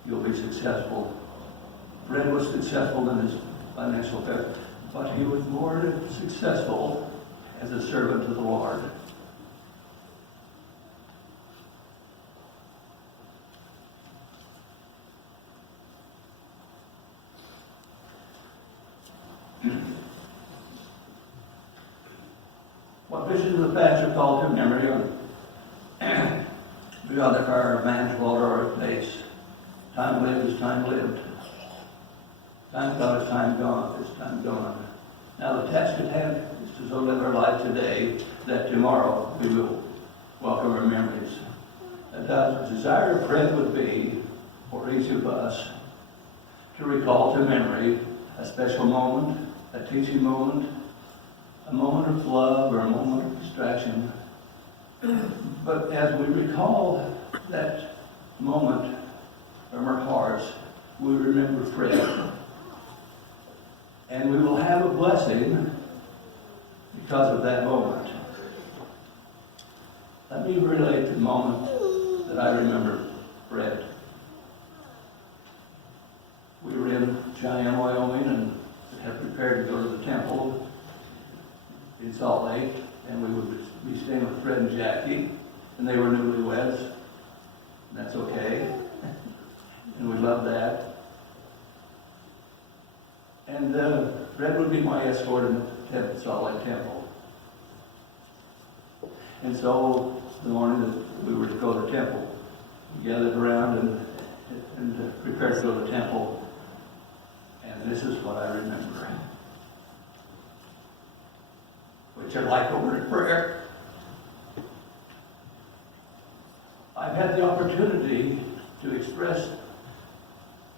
you'll be successful. Fred was successful in his financial affairs, but he was more successful as a servant to the Lord. What visions of the pastor called to memory on beyond the fire of man's Lord face. Time lived is time lived. Time gone is time gone. It's time gone. Now the task at hand is to so live our life today that tomorrow we will welcome our memories. The desire of Fred would be for each of us to recall to memory a special moment, a teaching moment, a moment of love or a moment of distraction. But as we recall that moment from our hearts, we remember Fred. And we will have a blessing because of that moment. Let me relate the moment that I remember Fred. We were in Cheyenne, Wyoming, and had prepared to go to the temple in Salt Lake, and we would be staying with Fred and Jackie, and they were newlyweds, and that's okay, and we loved that. And Fred would be my escort in the Salt Lake Temple. And so the morning that we were to go to the temple, we gathered around and prepared to go to the temple, and this is what I remember. Would you like a word of prayer? I've had the opportunity to express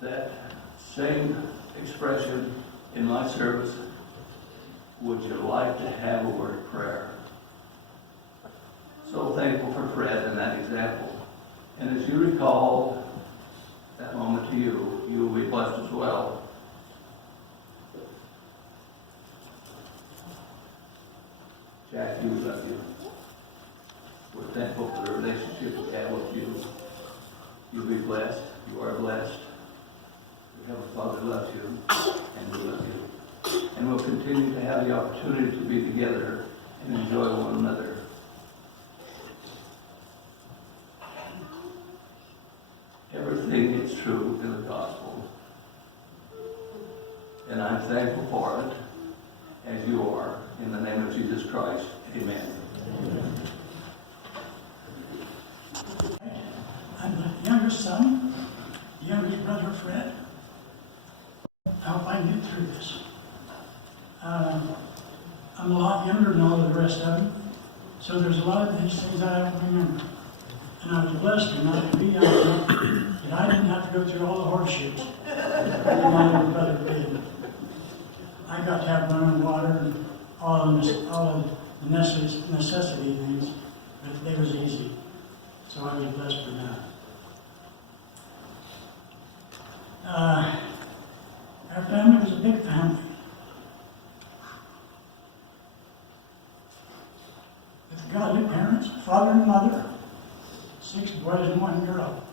that same expression in my service. Would you like to have a word of prayer? So thankful for Fred and that example. And as you recall that moment to you, you will be blessed as well. Jackie, we love you. We're thankful for the relationship we have with you. You'll be blessed. You are blessed. We have a Father who loves you, and we love you. And we'll continue to have the opportunity to be together and enjoy one another. Everything is true in the gospel. And I'm thankful for it, as you are. In the name of Jesus Christ, amen. I'm the younger son, the youngest brother of Fred. through this. I'm a lot younger than all the rest of them, so there's a lot of these things I don't remember. And I was blessed enough to be young enough that I didn't have to go through all the hardships that my little brother did. I got to have running water and all of the necessity things, but they was easy. So I was blessed for that. Our family was a big family. With godly parents, father and mother, 6 boys and 1 girl.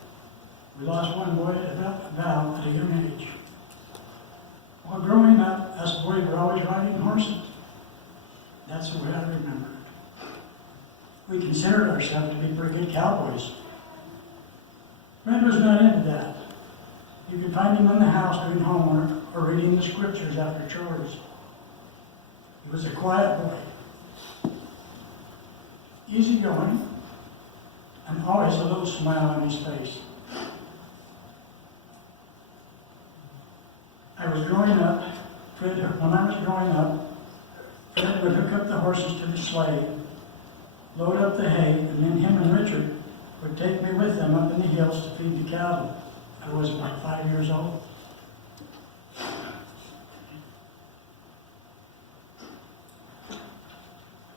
We lost 1 boy at a young age. While growing up, us boys were always riding horses. That's the way I remember it. We considered ourselves to be pretty good cowboys. Fred was not into that. You could find him in the house doing homework or reading the scriptures after chores. He was a quiet boy, easygoing, and always a little smile on his face. When I was growing up, Fred would hook up the horses to the sleigh, load up the hay, and then him and Richard would take me with them up in the hills to feed the cattle. I was about 5 years old.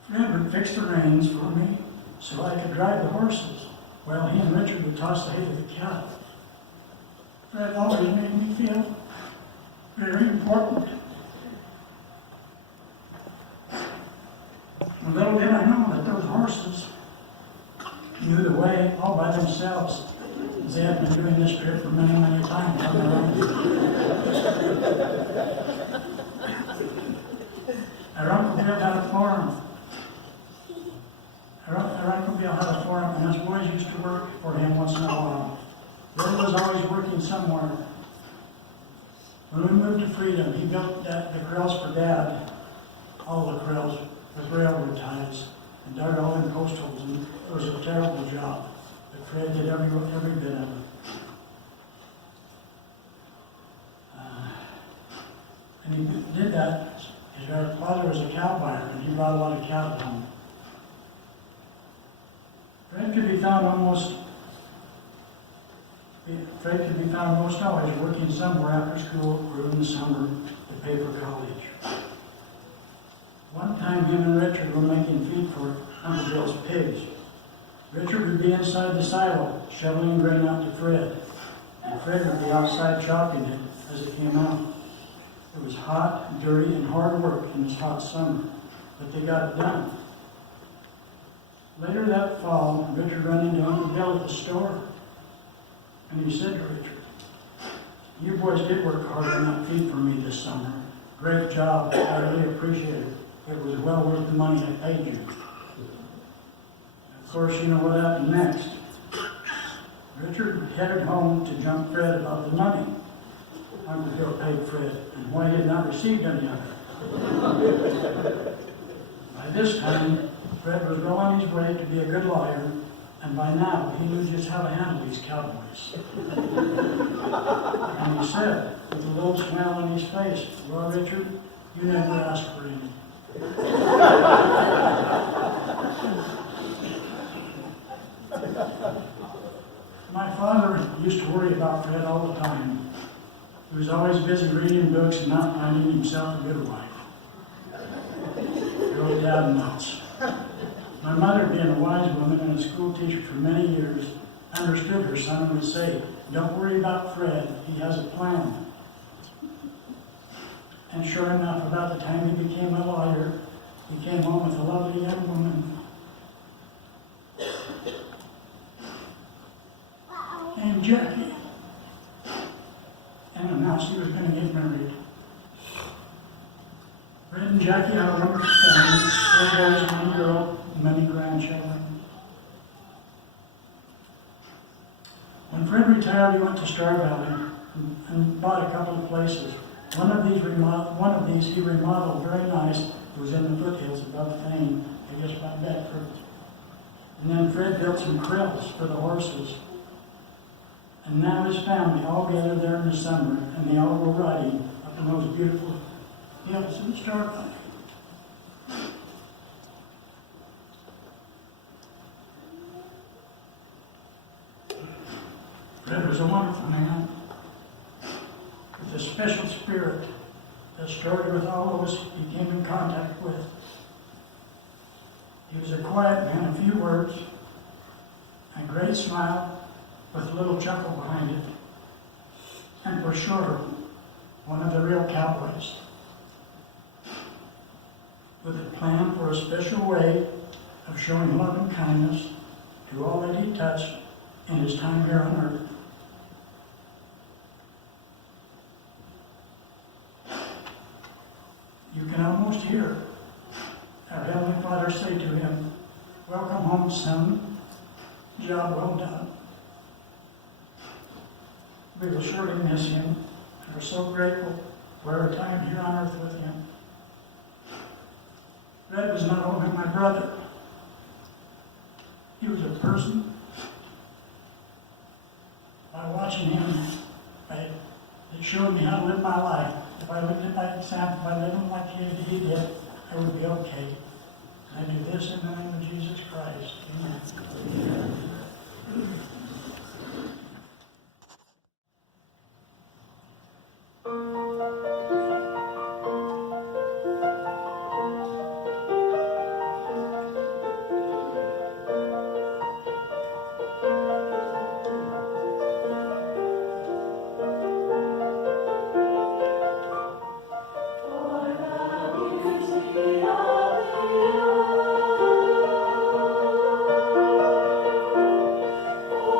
Fred would fix the reins for me so I could drive the horses while he and Richard would toss the hay to the cattle. Fred always made me feel very important. Little did I know that those horses knew the way all by themselves. They had been doing this trip for many, many times on their own. Our Uncle Bill had a farm. Our Uncle Bill had a farm, and us boys used to work for him once in a while. Bill was always working somewhere. When we moved to Freedom, he built the corrals for Dad, all the corrals with railroad ties, and dug all in post holes, and it was a terrible job. But Fred did every bit of it. And he did that because our father was a cow buyer, and he brought a lot of cattle home. Fred could be found most always working somewhere after school or in the summer to pay for college. One time, him and Richard were making feed for Uncle Bill's pigs. Richard would be inside the silo, shoveling grain out to Fred, and Fred would be outside chopping it as it came out. It was hot, dirty, and hard work in this hot summer, but they got it done. Later that fall, Richard ran into Uncle Bill at the store, and he said to Richard, "You boys did work hard on that feed for me this summer. Great job. I really appreciate it. It was well worth the money I paid you." Of course, you know what happened next. Richard headed home to jump Fred about the money Uncle Bill paid Fred, and why he had not received any of it. By this time, Fred was well on his way to be a good lawyer, and by now he knew just how to handle these cowboys. And he said, with a little smile on his face, "Well, Richard, you never asked for any." My father used to worry about Fred all the time. He was always busy reading books and not finding himself a good wife. He wrote down notes. My mother, being a wise woman and a school teacher for many years, understood her son and would say, "Don't worry about Fred, he has a plan." And sure enough, about the time he became a lawyer, he came home with a lovely young woman named Jackie, and announced he was going to get married. Fred and Jackie had a wonderful family, 4 boys and 1 girl, and many grandchildren. When Fred retired, he went to Star Valley and bought a couple of places. One of these he remodeled very nice. It was in the foothills above Thane, I guess by Bedford. And then Fred built some corrals for the horses. And now his family all gathered there in the summer, and they all were riding up up in those beautiful hills in the Star Valley. Fred was a wonderful man with a special spirit that started with all of us he came in contact with. He was a quiet man, a few words, a great smile with a little chuckle behind it, and for sure, one of the real cowboys, with a plan for a special way of showing love and kindness to all that he touched in his time here on earth. You can almost hear our Heavenly Father say to him, "Welcome home, son. Job well done." We will surely miss him and are so grateful for our time here on earth with him. Red was not only my brother, he was a person. By watching him, it showed me how to live my life. If I lived it by example, by living like he did, I would be okay. And I do this in the name of Jesus Christ. Amen. Oh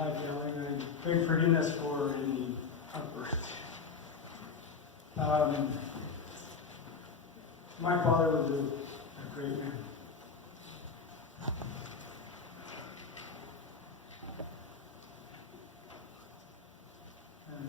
life yelling, and big forgiveness for any outbursts. My father was a great man. And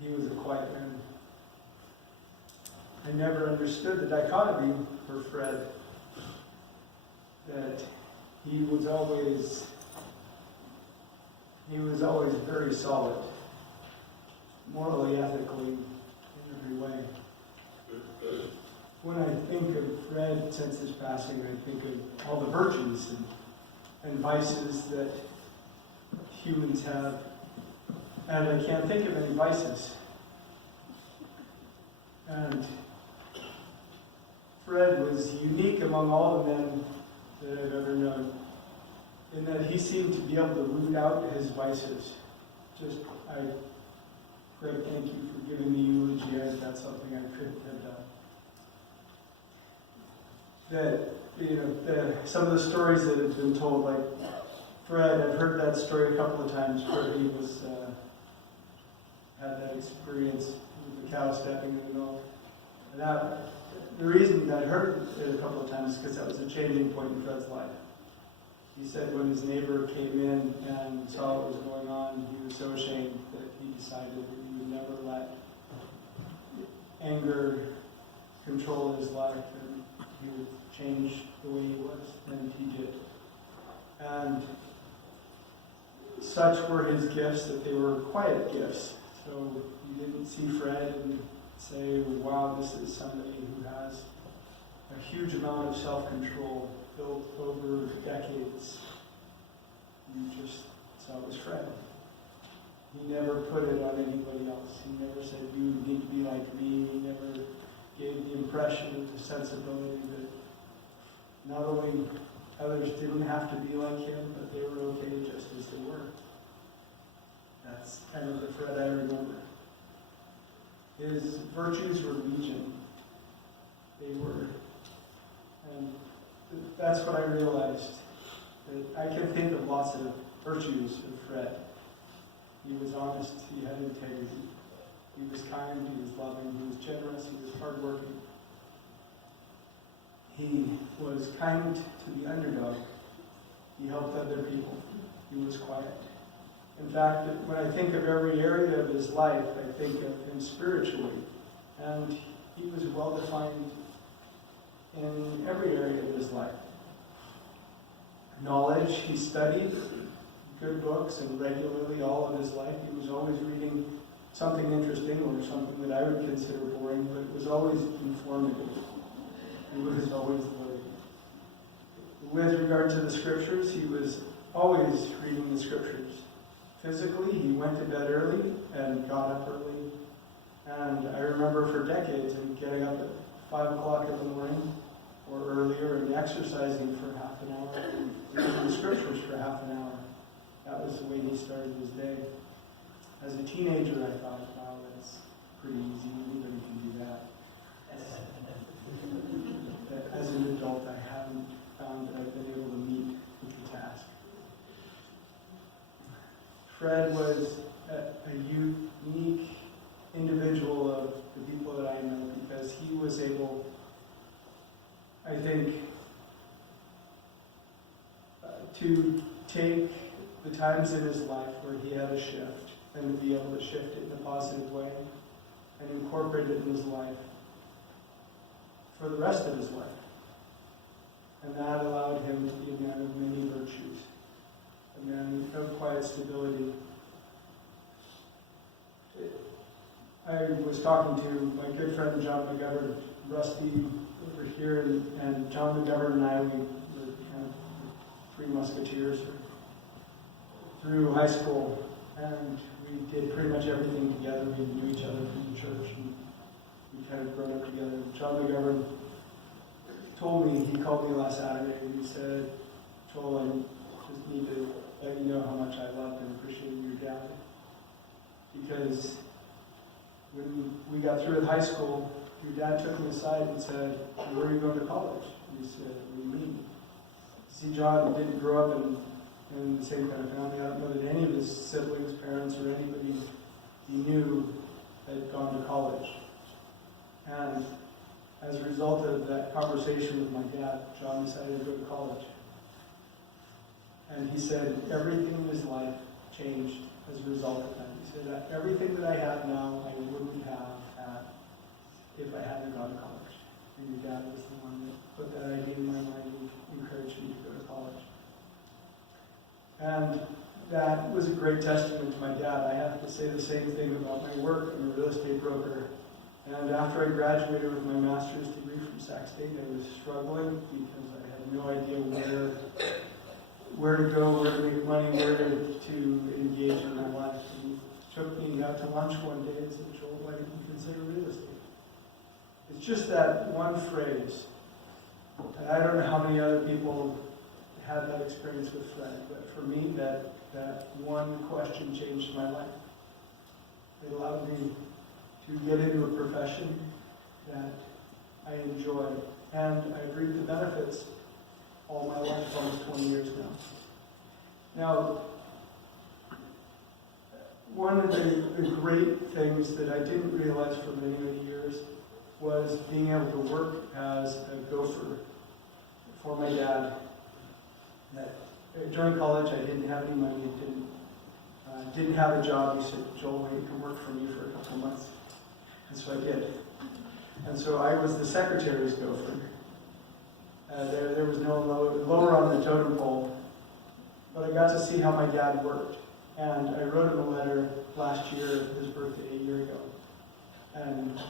he was a quiet man. I never understood the dichotomy for Fred, that he was always very solid, morally, ethically, in every way. When I think of Fred since his passing, I think of all the virtues and vices that humans have, and I can't think of any vices. And Fred was unique among all the men that I've ever known, in that he seemed to be able to root out his vices. Greg, thank you for giving me eulogy, as that's something I couldn't have done. Some of the stories that have been told, like Fred, I've heard that story a couple of times where he had that experience with the cow stepping in the milk. And the reason I heard it a couple of times is because that was a changing point in Fred's life. He said when his neighbor came in and saw what was going on, he was so ashamed that he decided that he would never let anger control his life, and he would change the way he was, and he did. And such were his gifts that they were quiet gifts. So you didn't see Fred and say, wow, this is somebody who has a huge amount of self-control built over decades. You just saw it was Fred. He never put it on anybody else. He never said, you need to be like me. He never gave the impression of the sensibility that not only others didn't have to be like him, but they were okay just as they were. That's kind of the Fred I remember. His virtues were legion. They were. And that's what I realized. That I can think of lots of virtues of Fred. He was honest, he had integrity. He was kind, he was loving, he was generous, he was hardworking. He was kind to the underdog. He helped other people. He was quiet. In fact, when I think of every area of his life, I think of him spiritually. And he was well defined in every area of his life. Knowledge, he studied good books, and regularly all of his life he was always reading something interesting or something that I would consider boring, but it was always informative. He was always learning. With regard to the scriptures, he was always reading the scriptures. Physically, he went to bed early and got up early. And I remember for decades him getting up at 5 o'clock in the morning or earlier and exercising for half an hour and reading the scriptures for half an hour. That was the way he started his day. As a teenager, I thought, wow, that's pretty easy. Anybody can do that. As an adult, I haven't found that I've been able to meet with the task. Fred was a unique individual of the people that I know because he was able, I think, to take the times in his life where he had a shift and to be able to shift it in a positive way and incorporate it in his life for the rest of his life. And that allowed him to be a man of many virtues, a man of quiet stability. I was talking to my good friend John McGovern, Rusty over here, and John McGovern and I, we were kind of three musketeers through high school, and we did pretty much everything together. We knew each other from the church, and we kind of grown up together. John McGovern told me, he called me last Saturday, and he said, Joel, I just need to let you know how much I loved and appreciated your dad. Because when we got through with high school, your dad took me aside and said, "Where are you going to college?" And he said, "What do you mean?" See, John didn't grow up in the same kind of family. I don't know that any of his siblings, parents, or anybody he knew had gone to college. And as a result of that conversation with my dad, John decided to go to college. And he said everything in his life changed as a result of that. He said that everything that I have now, I wouldn't have had if I hadn't gone to college. And your dad was the one that put that idea in my mind and encouraged me to go to college. And that was a great testament to my dad. I have to say the same thing about my work. I'm a real estate broker. And after I graduated with my master's degree from Sac State, I was struggling because I had no idea where to go, where to make money, where to engage in my life. And he took me out to lunch one day and said, "Joel, why don't you consider real estate?" It's just that one phrase. And I don't know how many other people had that experience with Fred, but for me, that one question changed my life. It allowed me to get into a profession that I enjoy, and I've reaped the benefits all my life, almost 20 years now. Now, one of the great things that I didn't realize for many, many years was being able to work as a gopher for my dad. During college, I didn't have any money, didn't have a job. He said, "Joel, you can work for me for a couple months." And so I did. And so I was the secretary's gopher. There was no lower on the totem pole, but I got to see how my dad worked. And I wrote him a letter last year, his birthday, a year ago, and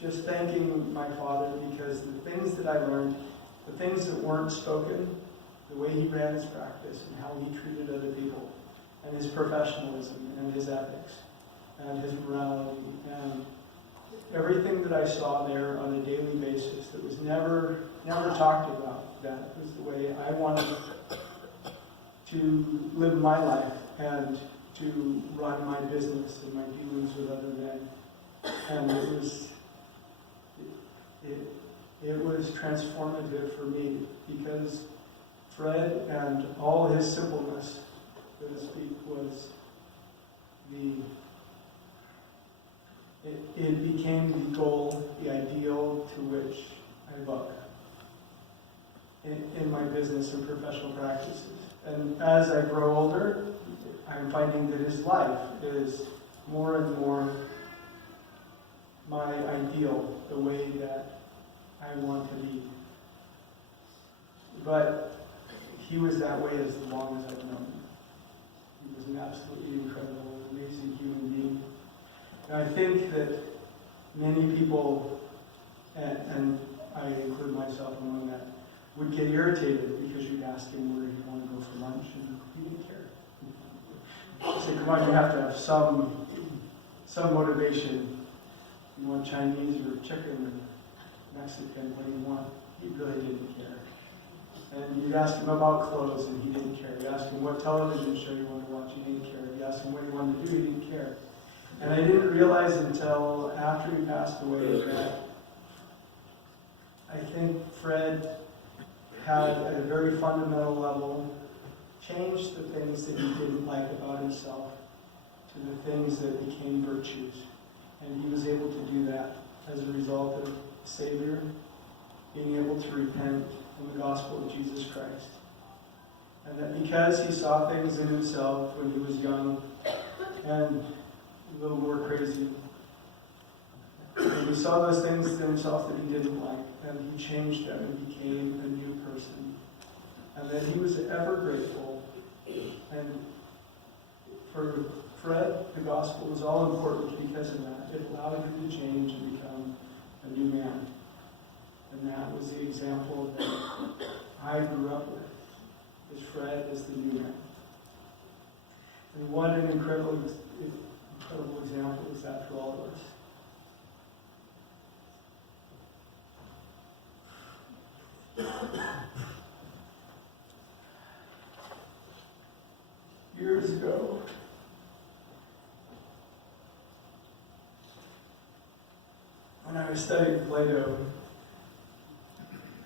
just thanking my father because the things that I learned, the things that weren't spoken, the way he ran his practice and how he treated other people, and his professionalism and his ethics and his morality and everything that I saw there on a daily basis that was never talked about. That was the way I wanted to live my life and to run my business and my dealings with other men. And it was transformative for me because Fred and all his simpleness, so to speak, was it became the goal, the ideal to which I look in my business and professional practices. And as I grow older, I'm finding that his life is more and more my ideal, the way that I want to be. But he was that way as long as I've known him. He was an absolutely incredible, amazing human being. And I think that many people, and I include myself among that, would get irritated because you'd ask him where he'd want to go for lunch, and he didn't care. So come on, you have to have some motivation. You want Chinese or chicken or Mexican, what do you want? He really didn't care. And you'd ask him about clothes, and he didn't care. You asked him what television show you wanted to watch, he didn't care. You asked him what he wanted to do, he didn't care. And I didn't realize until after he passed away that I think Fred had, at a very fundamental level, changed the things that he didn't like about himself to the things that became virtues. And he was able to do that as a result of the Savior being able to repent in the gospel of Jesus Christ. And that because he saw things in himself when he was young and a little more crazy, and he saw those things in himself that he didn't like, and he changed them and became a new person. And that he was ever grateful. And for Fred, the gospel was all important because of that. It allowed him to change and become a new man. And that was the example that I grew up with, is Fred as the new man. And what an incredible example is that for all of us. years ago. When I was studying Plato,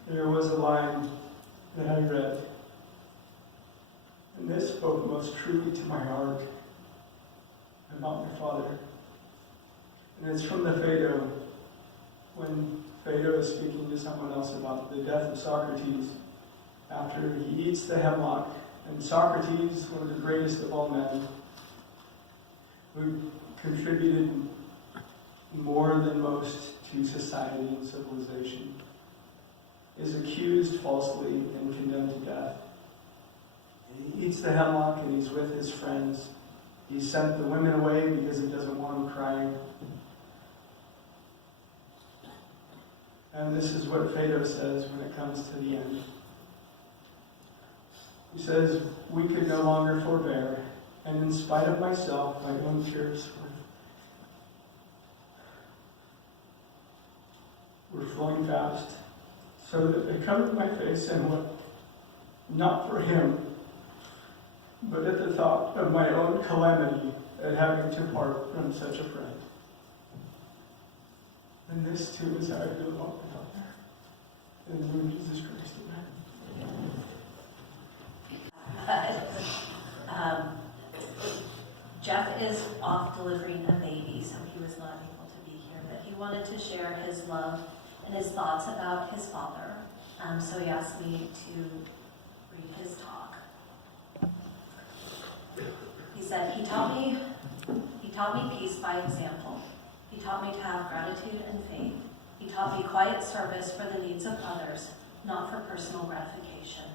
there was a line that I read, and this spoke most truly to my heart about my father. And it's from the Phaedo, when Phaedo is speaking to someone else about the death of Socrates after he eats the hemlock. And Socrates, one of the greatest of all men, who contributed more than most to society and civilization, is accused falsely and condemned to death. And he eats the hemlock and he's with his friends. He sent the women away because he doesn't want them crying. And this is what Phaedo says when it comes to the end. He says, "We could no longer forbear, and in spite of myself, my own tears were flowing fast, so that they covered my face and wept, not for him, but at the thought of my own calamity at having to part from such a friend." And this too is how I feel about my father. In the name of Jesus Christ, amen. Jeff is off delivering a baby, so he was not able to be here, but he wanted to share his love and his thoughts about his father. So he asked me to read his talk. He said, he taught me peace by example. He taught me to have gratitude and faith. He taught me quiet service for the needs of others, not for personal gratification.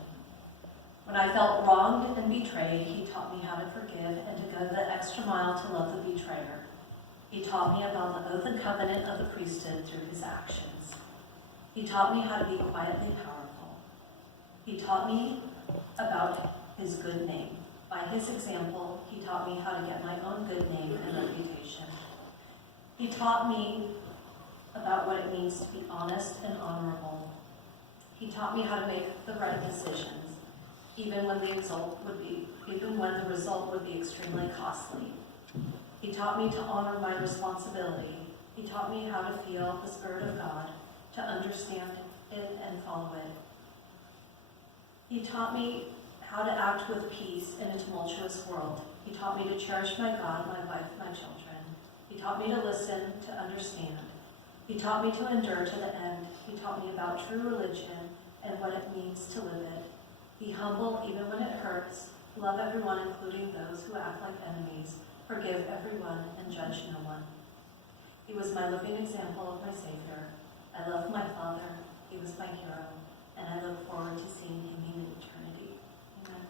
When I felt wronged and betrayed, he taught me how to forgive and to go the extra mile to love the betrayer. He taught me about the oath and covenant of the priesthood through his actions. He taught me how to be quietly powerful. He taught me about his good name. By his example, he taught me how to get my own good name and reputation. He taught me about what it means to be honest and honorable. He taught me how to make the right decisions, even when the result would be extremely costly. He taught me to honor my responsibility. He taught me how to feel the Spirit of God, to understand it and follow it. He taught me how to act with peace in a tumultuous world. He taught me to cherish my God, my wife, my children. He taught me to listen, to understand. He taught me to endure to the end. He taught me about true religion and what it means to live it. Be humble even when it hurts. Love everyone, including those who act like enemies. Forgive everyone and judge no one. He was my living example of my Savior. I love my Father. He was my hero. And I look forward to seeing him in eternity. Amen.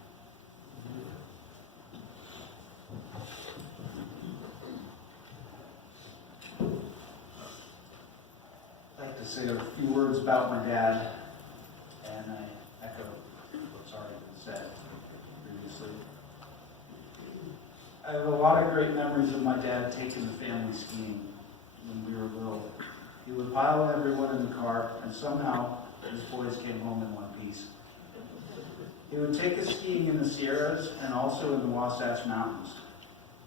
I'd like to say a few words about my dad, and I echo what's already been said previously. I have a lot of great memories of my dad taking the family skiing when we were little. He would pile everyone in the car, and somehow his boys came home in one piece. He would take us skiing in the Sierras and also in the Wasatch Mountains.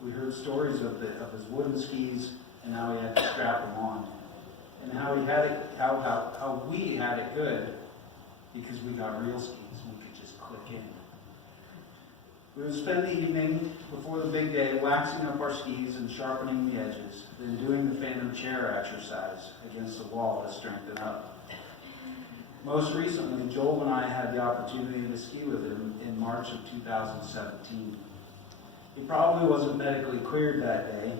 We heard stories of his wooden skis and how he had to strap them on, and how he had it, how we had it good because we got real skis and we could just click in. We would spend the evening before the big day waxing up our skis and sharpening the edges, then doing the phantom chair exercise against the wall to strengthen up. Most recently, Joel and I had the opportunity to ski with him in March of 2017. He probably wasn't medically cleared that day,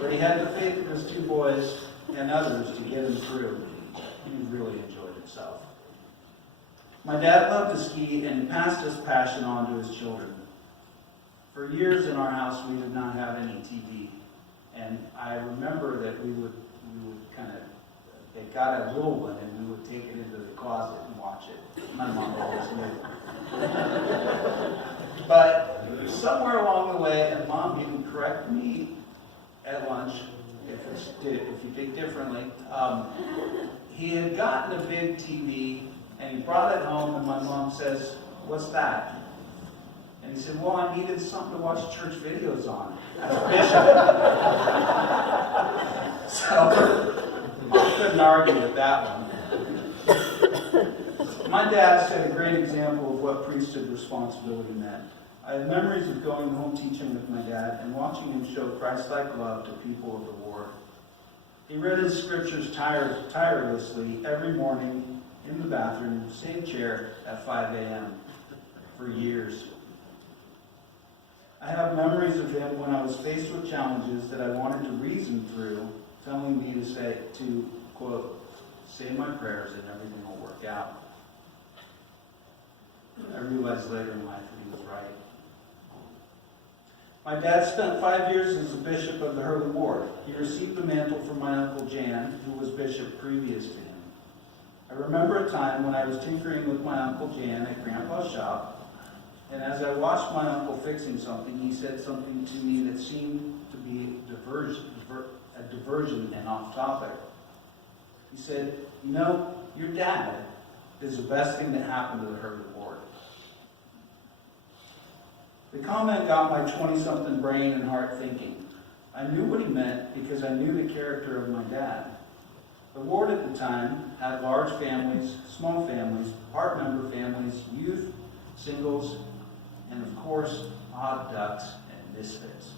but he had the faith of his two boys and others to get him through. He really enjoyed himself. My dad loved to ski and passed his passion on to his children. For years in our house, we did not have any TV. And I remember that we would kind of, it got a little one and we would take it into the closet and watch it. My mom always knew. But somewhere along the way, and Mom, you can correct me at lunch if you think differently, he had gotten a big TV and he brought it home and my mom says, "What's that?" And And he said, well, I needed something to watch church videos on as a bishop. So I couldn't argue with that one. My dad set a great example of what priesthood responsibility meant. I have memories of going home teaching with my dad and watching him show Christ-like love to people of the war. He read his scriptures tirelessly every morning in the bathroom, same chair at 5 a.m. for years. I have memories of him when I was faced with challenges that I wanted to reason through, telling me to quote, say my prayers and everything will work out. I realized later in life that he was right. My dad spent 5 years as the bishop of the Hurley ward. He received the mantle from my Uncle Jan, who was bishop previous to him. I remember a time when I was tinkering with my Uncle Jan at Grandpa's shop, and as I watched my uncle fixing something, he said something to me that seemed to be a diversion and off topic. He said, you know, your dad is the best thing that happened to the Hurley ward. The comment got my 20-something brain and heart thinking. I knew what he meant because I knew the character of my dad. The ward at the time had large families, small families, part-member families, youth, singles, and of course, odd ducks and misfits.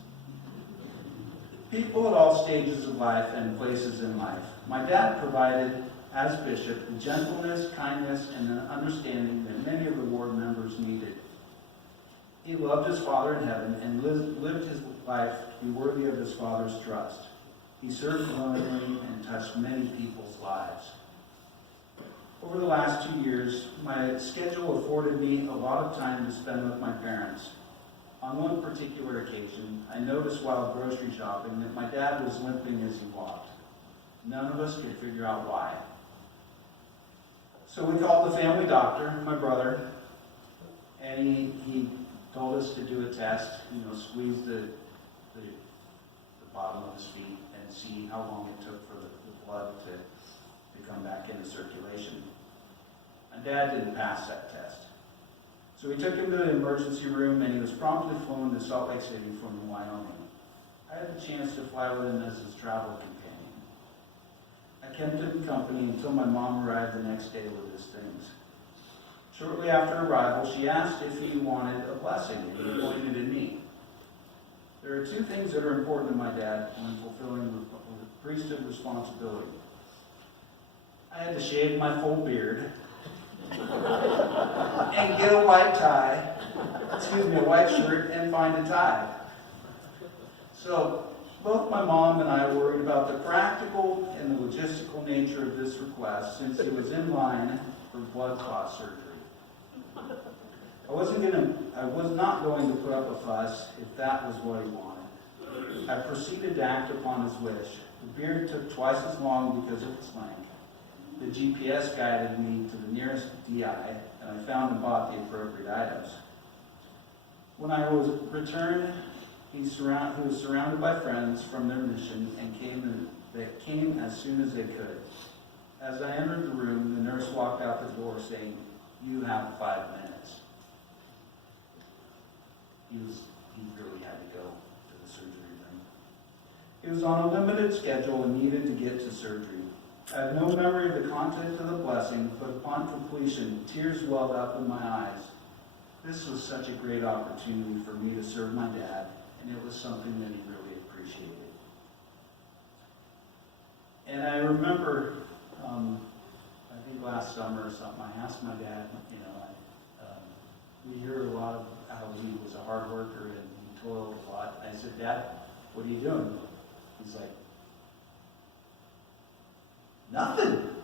People at all stages of life and places in life. My dad provided, as bishop, the gentleness, kindness, and an understanding that many of the ward members needed. He loved his Father in heaven and lived his life to be worthy of his Father's trust. He served lovingly and touched many people's lives. Over the last 2 years, my schedule afforded me a lot of time to spend with my parents. On one particular occasion, I noticed while grocery shopping that my dad was limping as he walked. None of us could figure out why. So we called the family doctor, my brother, and he told us to do a test, squeeze the bottom of his feet and see how long it took for the blood to come back into circulation. My dad didn't pass that test. So we took him to the emergency room and he was promptly flown to Salt Lake City from Wyoming. I had the chance to fly with him as his travel companion. I kept him company until my mom arrived the next day with his things. Shortly after arrival, she asked if he wanted a blessing, and he pointed at me. There are two things that are important to my dad when fulfilling the priesthood responsibility. I had to shave my full beard and get a white shirt and find a tie. So both my mom and I worried about the practical and the logistical nature of this request since he was in line for blood clot surgery. I was not going to put up a fuss if that was what he wanted. I proceeded to act upon his wish. The beard took twice as long because of its length. The GPS guided me to the nearest DI, and I found and bought the appropriate items. When I was returned, he was surrounded by friends from their mission and came as soon as they could. As I entered the room, the nurse walked out the door saying, "You have 5 minutes." He really had to go to the surgery room. He was on a limited schedule and needed to get to surgery. I have no memory of the content of the blessing, but upon completion, tears welled up in my eyes. This was such a great opportunity for me to serve my dad, and it was something that he really appreciated. And I remember, I think last summer or something, I asked my dad, we hear a lot of how he was a hard worker and he toiled a lot. And I said, "Dad, what are you doing?" He's like, "Nothing."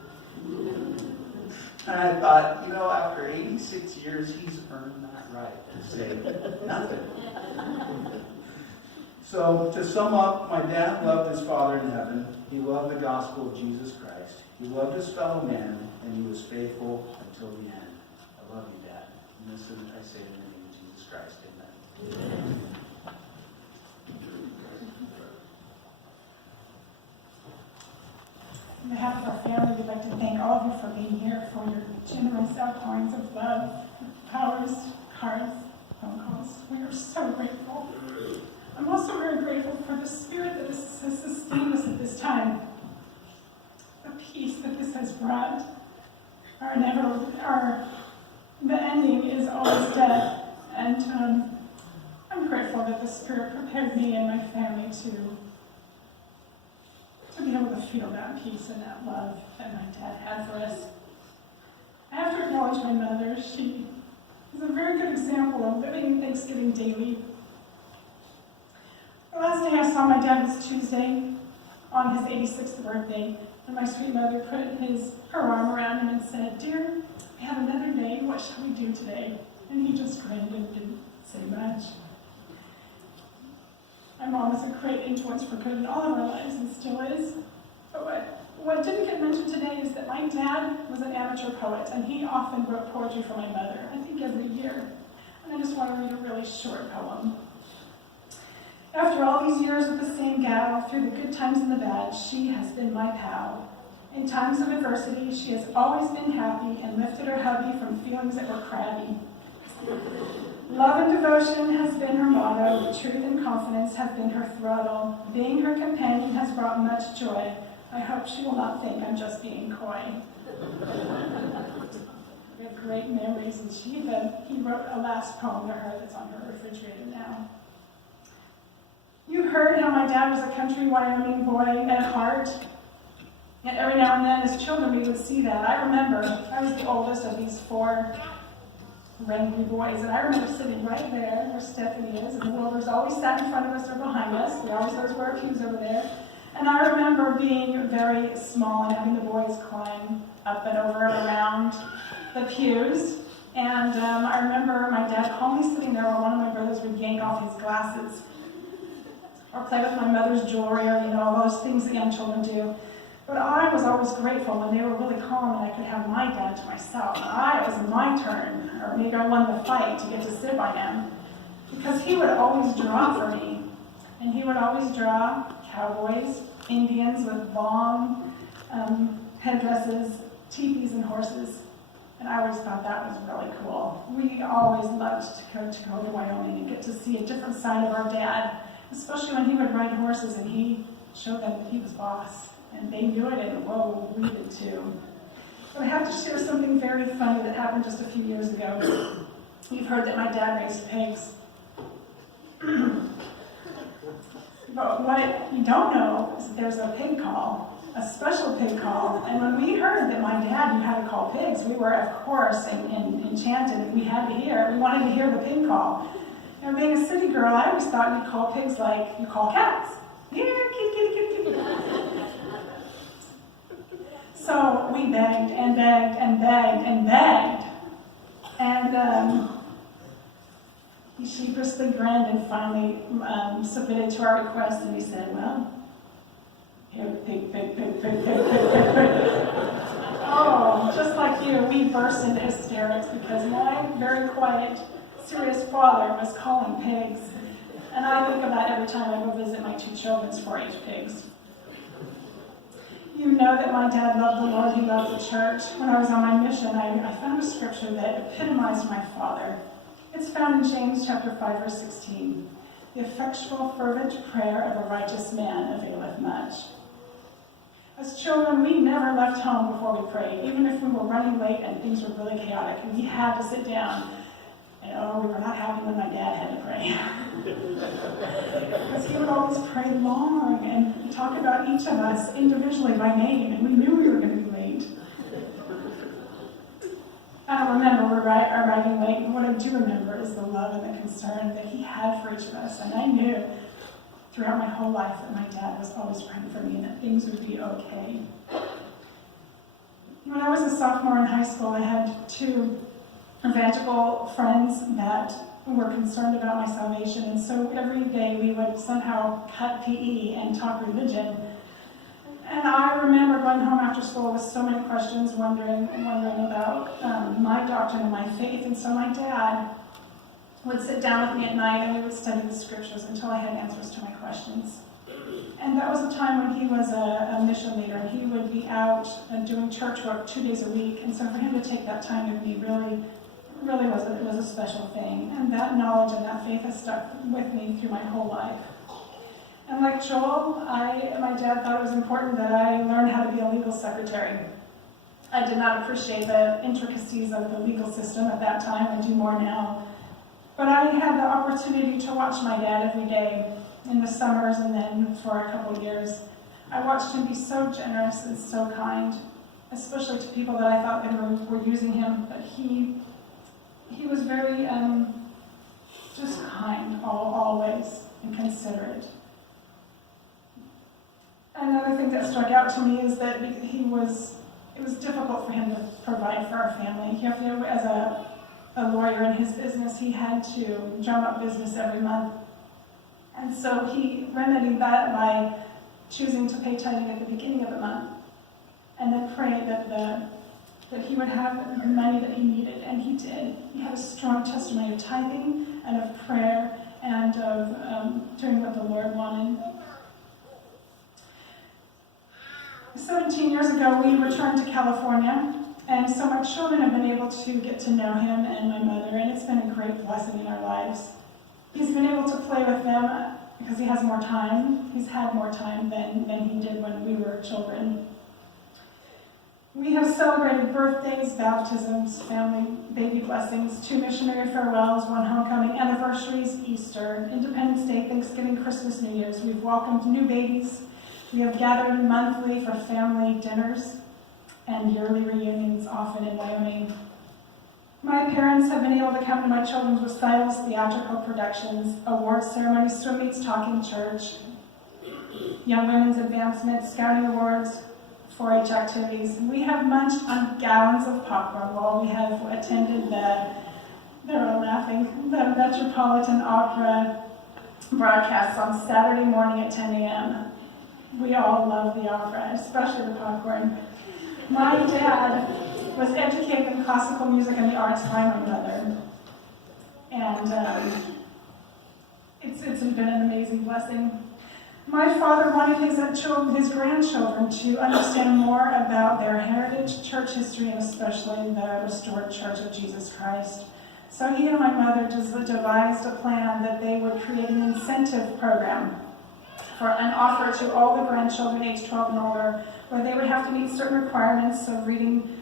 And I thought, after 86 years, he's earned that right to say nothing. So to sum up, my dad loved his Father in heaven. He loved the gospel of Jesus Christ. He loved his fellow man, and he was faithful until the end. I love you, Dad. And this is, I say in the name of Jesus Christ. Amen. On behalf of our family, we'd like to thank all of you for being here, for your generous outpourings of love, flowers, cards, phone calls. We are so grateful. I'm also very grateful for the spirit that has sustained us at this time. The peace that this has brought. The ending is always death. And I'm grateful that the Spirit prepared me and my family to be able to feel that peace and that love that my dad had for us. I have to acknowledge my mother. She is a very good example of living Thanksgiving daily. The last day I saw my dad was Tuesday on his 86th birthday, and my sweet mother put her arm around him and said, "Dear, we have another day. What shall we do today?" And he just grinned and didn't say much. My mom is a great influence for good in all of our lives and still is. But what didn't get mentioned today is that my dad was an amateur poet, and he often wrote poetry for my mother, I think every year. And I just want to read a really short poem. After all these years with the same gal, through the good times and the bad, she has been my pal. In times of adversity, she has always been happy and lifted her hubby from feelings that were crabby. Love and devotion has been her motto. Truth and confidence have been her throttle. Being her companion has brought much joy. I hope she will not think I'm just being coy. We have great memories, and he wrote a last poem to her that's on her refrigerator now. You heard how my dad was a country Wyoming boy at heart. And every now and then, as children, we would see that. I remember, I was the oldest of these 4 wrangly boys, and I remember sitting right there where Stephanie is, and the Wilbers always sat in front of us or behind us. We always had our pews over there. And I remember being very small and having the boys climb up and over and around the pews. And I remember my dad calmly sitting there while one of my brothers would yank off his glasses or play with my mother's jewelry, or all those things that young children do. But I was always grateful when they were really calm and I could have my dad to myself. It was my turn, or maybe I won the fight to get to sit by him, because he would always draw for me. And he would always draw cowboys, Indians with long headdresses, teepees, and horses. And I always thought that was really cool. We always loved to go to Wyoming and get to see a different side of our dad, especially when he would ride horses and he showed them that he was boss. And they knew it, and whoa, we did too. But I have to share something very funny that happened just a few years ago. You've heard that my dad raised pigs. But what you don't know is that there's a pig call, a special pig call. And when we heard that my dad knew how to call pigs, we were, of course, enchanted. We wanted to hear the pig call. Being a city girl, I always thought you call pigs like you call cats. Yeah, kitty, kitty, kitty, kitty. So we begged and begged and begged and begged. And he sheepishly grinned and finally submitted to our request, and he said, "Well, here, pig, pig, pig, pig, pig, pig, pig, pig." Oh, just like you, we burst into hysterics because my very quiet, serious father was calling pigs. And I think of that every time I go visit my 2 children's 4-H pigs. You know that my dad loved the Lord, he loved the church. When I was on my mission, I found a scripture that epitomized my father. It's found in James chapter 5, verse 16. The effectual, fervent prayer of a righteous man availeth much. As children, we never left home before we prayed, even if we were running late and things were really chaotic. We had to sit down. And we were not happy when my dad had to pray. Because he would always pray long and talk about each of us individually by name, and we knew we were going to be late. I don't remember arriving late, and what I do remember is the love and the concern that he had for each of us. And I knew throughout my whole life that my dad was always praying for me and that things would be okay. When I was a sophomore in high school, I had 2 evangelical friends that were concerned about my salvation, and so every day we would somehow cut PE and talk religion. And I remember going home after school with so many questions, wondering about my doctrine and my faith. And so my dad would sit down with me at night and we would study the scriptures until I had answers to my questions. And that was a time when he was a mission leader, and he would be out doing church work 2 days a week. And so for him to take that time with me really really it was a special thing. And that knowledge and that faith has stuck with me through my whole life. And like Joel, my dad thought it was important that I learn how to be a legal secretary. I did not appreciate the intricacies of the legal system at that time. I do more now. But I had the opportunity to watch my dad every day in the summers and then for a couple of years. I watched him be so generous and so kind, especially to people that I thought that were using him. But he was very just kind, always, and considerate. Another thing that struck out to me is that it was difficult for him to provide for our family. You have to, as a lawyer in his business, he had to drum up business every month. And so he remedied that by choosing to pay tithing at the beginning of the month and then pray that he would have the money that he needed, and he did. He had a strong testimony of tithing and of prayer and of doing what the Lord wanted. 17 years ago, we returned to California, and so my children have been able to get to know him and my mother, and it's been a great blessing in our lives. He's been able to play with them because he has more time. He's had more time than he did when we were children. We have celebrated birthdays, baptisms, family, baby blessings, 2 missionary farewells, 1 homecoming, anniversaries, Easter, Independence Day, Thanksgiving, Christmas, New Year's. We've welcomed new babies. We have gathered monthly for family dinners and yearly reunions, often in Wyoming. My parents have been able to come to my children's recitals, theatrical productions, award ceremonies, swim meets, talking church, young women's advancement, scouting awards, 4-H activities. We have munched on gallons of popcorn while we have attended they're all laughing, the Metropolitan Opera broadcasts on Saturday morning at 10 a.m. We all love the opera, especially the popcorn. My dad was educated in classical music and the arts by my mother. And it's been an amazing blessing. My father wanted his grandchildren to understand more about their heritage, church history, and especially the restored Church of Jesus Christ. So he and my mother just devised a plan that they would create an incentive program for an offer to all the grandchildren age 12 and older, where they would have to meet certain requirements of reading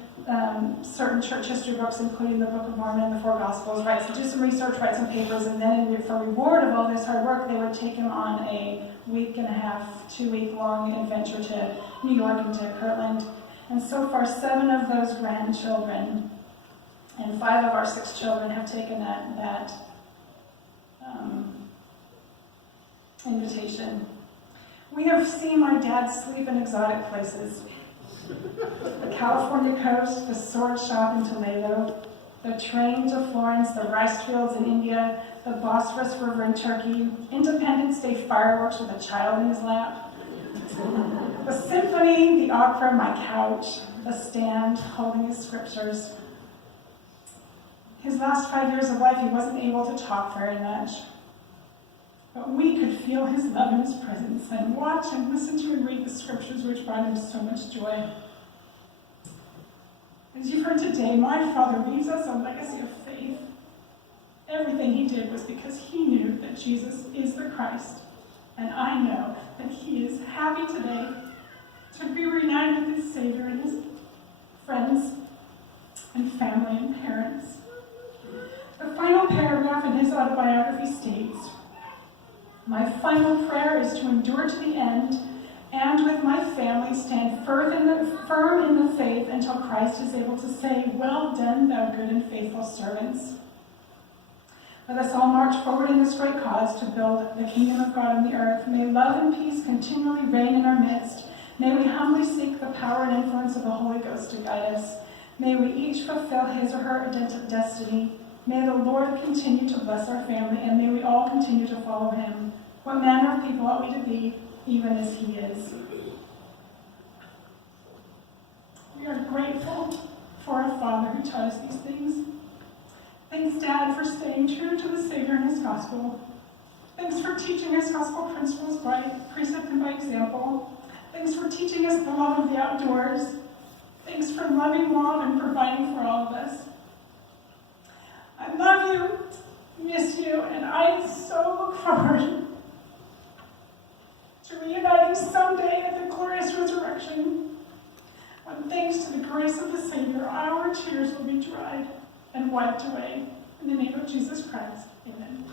certain church history books, including the Book of Mormon and the 4 Gospels, right? So do some research, write some papers, and then for reward of all this hard work, they would take him on a 2-week-long adventure to New York and to Kirtland. And so far, 7 of those grandchildren and 5 of our 6 children have taken that invitation. We have seen my dad sleep in exotic places. The California coast, the sword shop in Toledo, the train to Florence, the rice fields in India, the Bosphorus River in Turkey, Independence Day fireworks with a child in his lap, the symphony, the opera, my couch, the stand holding his scriptures. His last 5 years of life, he wasn't able to talk very much. But we could feel his love and his presence and watch and listen to and read the scriptures, which brought him so much joy. As you've heard today, my father leaves us a legacy of faith. Everything he did was because he knew that Jesus is the Christ. And I know that he is happy today to be reunited with his Savior and his friends and family and parents. The final paragraph in his autobiography states, "My final prayer is to endure to the end and with my family stand firm in the faith until Christ is able to say, 'Well done, thou good and faithful servants.' Let us all march forward in this great cause to build the kingdom of God on the earth. May love and peace continually reign in our midst. May we humbly seek the power and influence of the Holy Ghost to guide us. May we each fulfill his or her destiny. May the Lord continue to bless our family, and may we all continue to follow him. What manner of people ought we to be, even as he is?" We are grateful for a Father who taught us these things. Thanks, Dad, for staying true to the Savior and his gospel. Thanks for teaching us gospel principles by precept and by example. Thanks for teaching us the love of the outdoors. Thanks for loving mom and providing for all of us. do miss you, and I so look forward to reuniting someday at the glorious resurrection, when thanks to the grace of the Savior, our tears will be dried and wiped away. In the name of Jesus Christ, amen.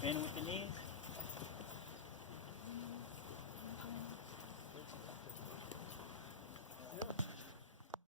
In with the knees.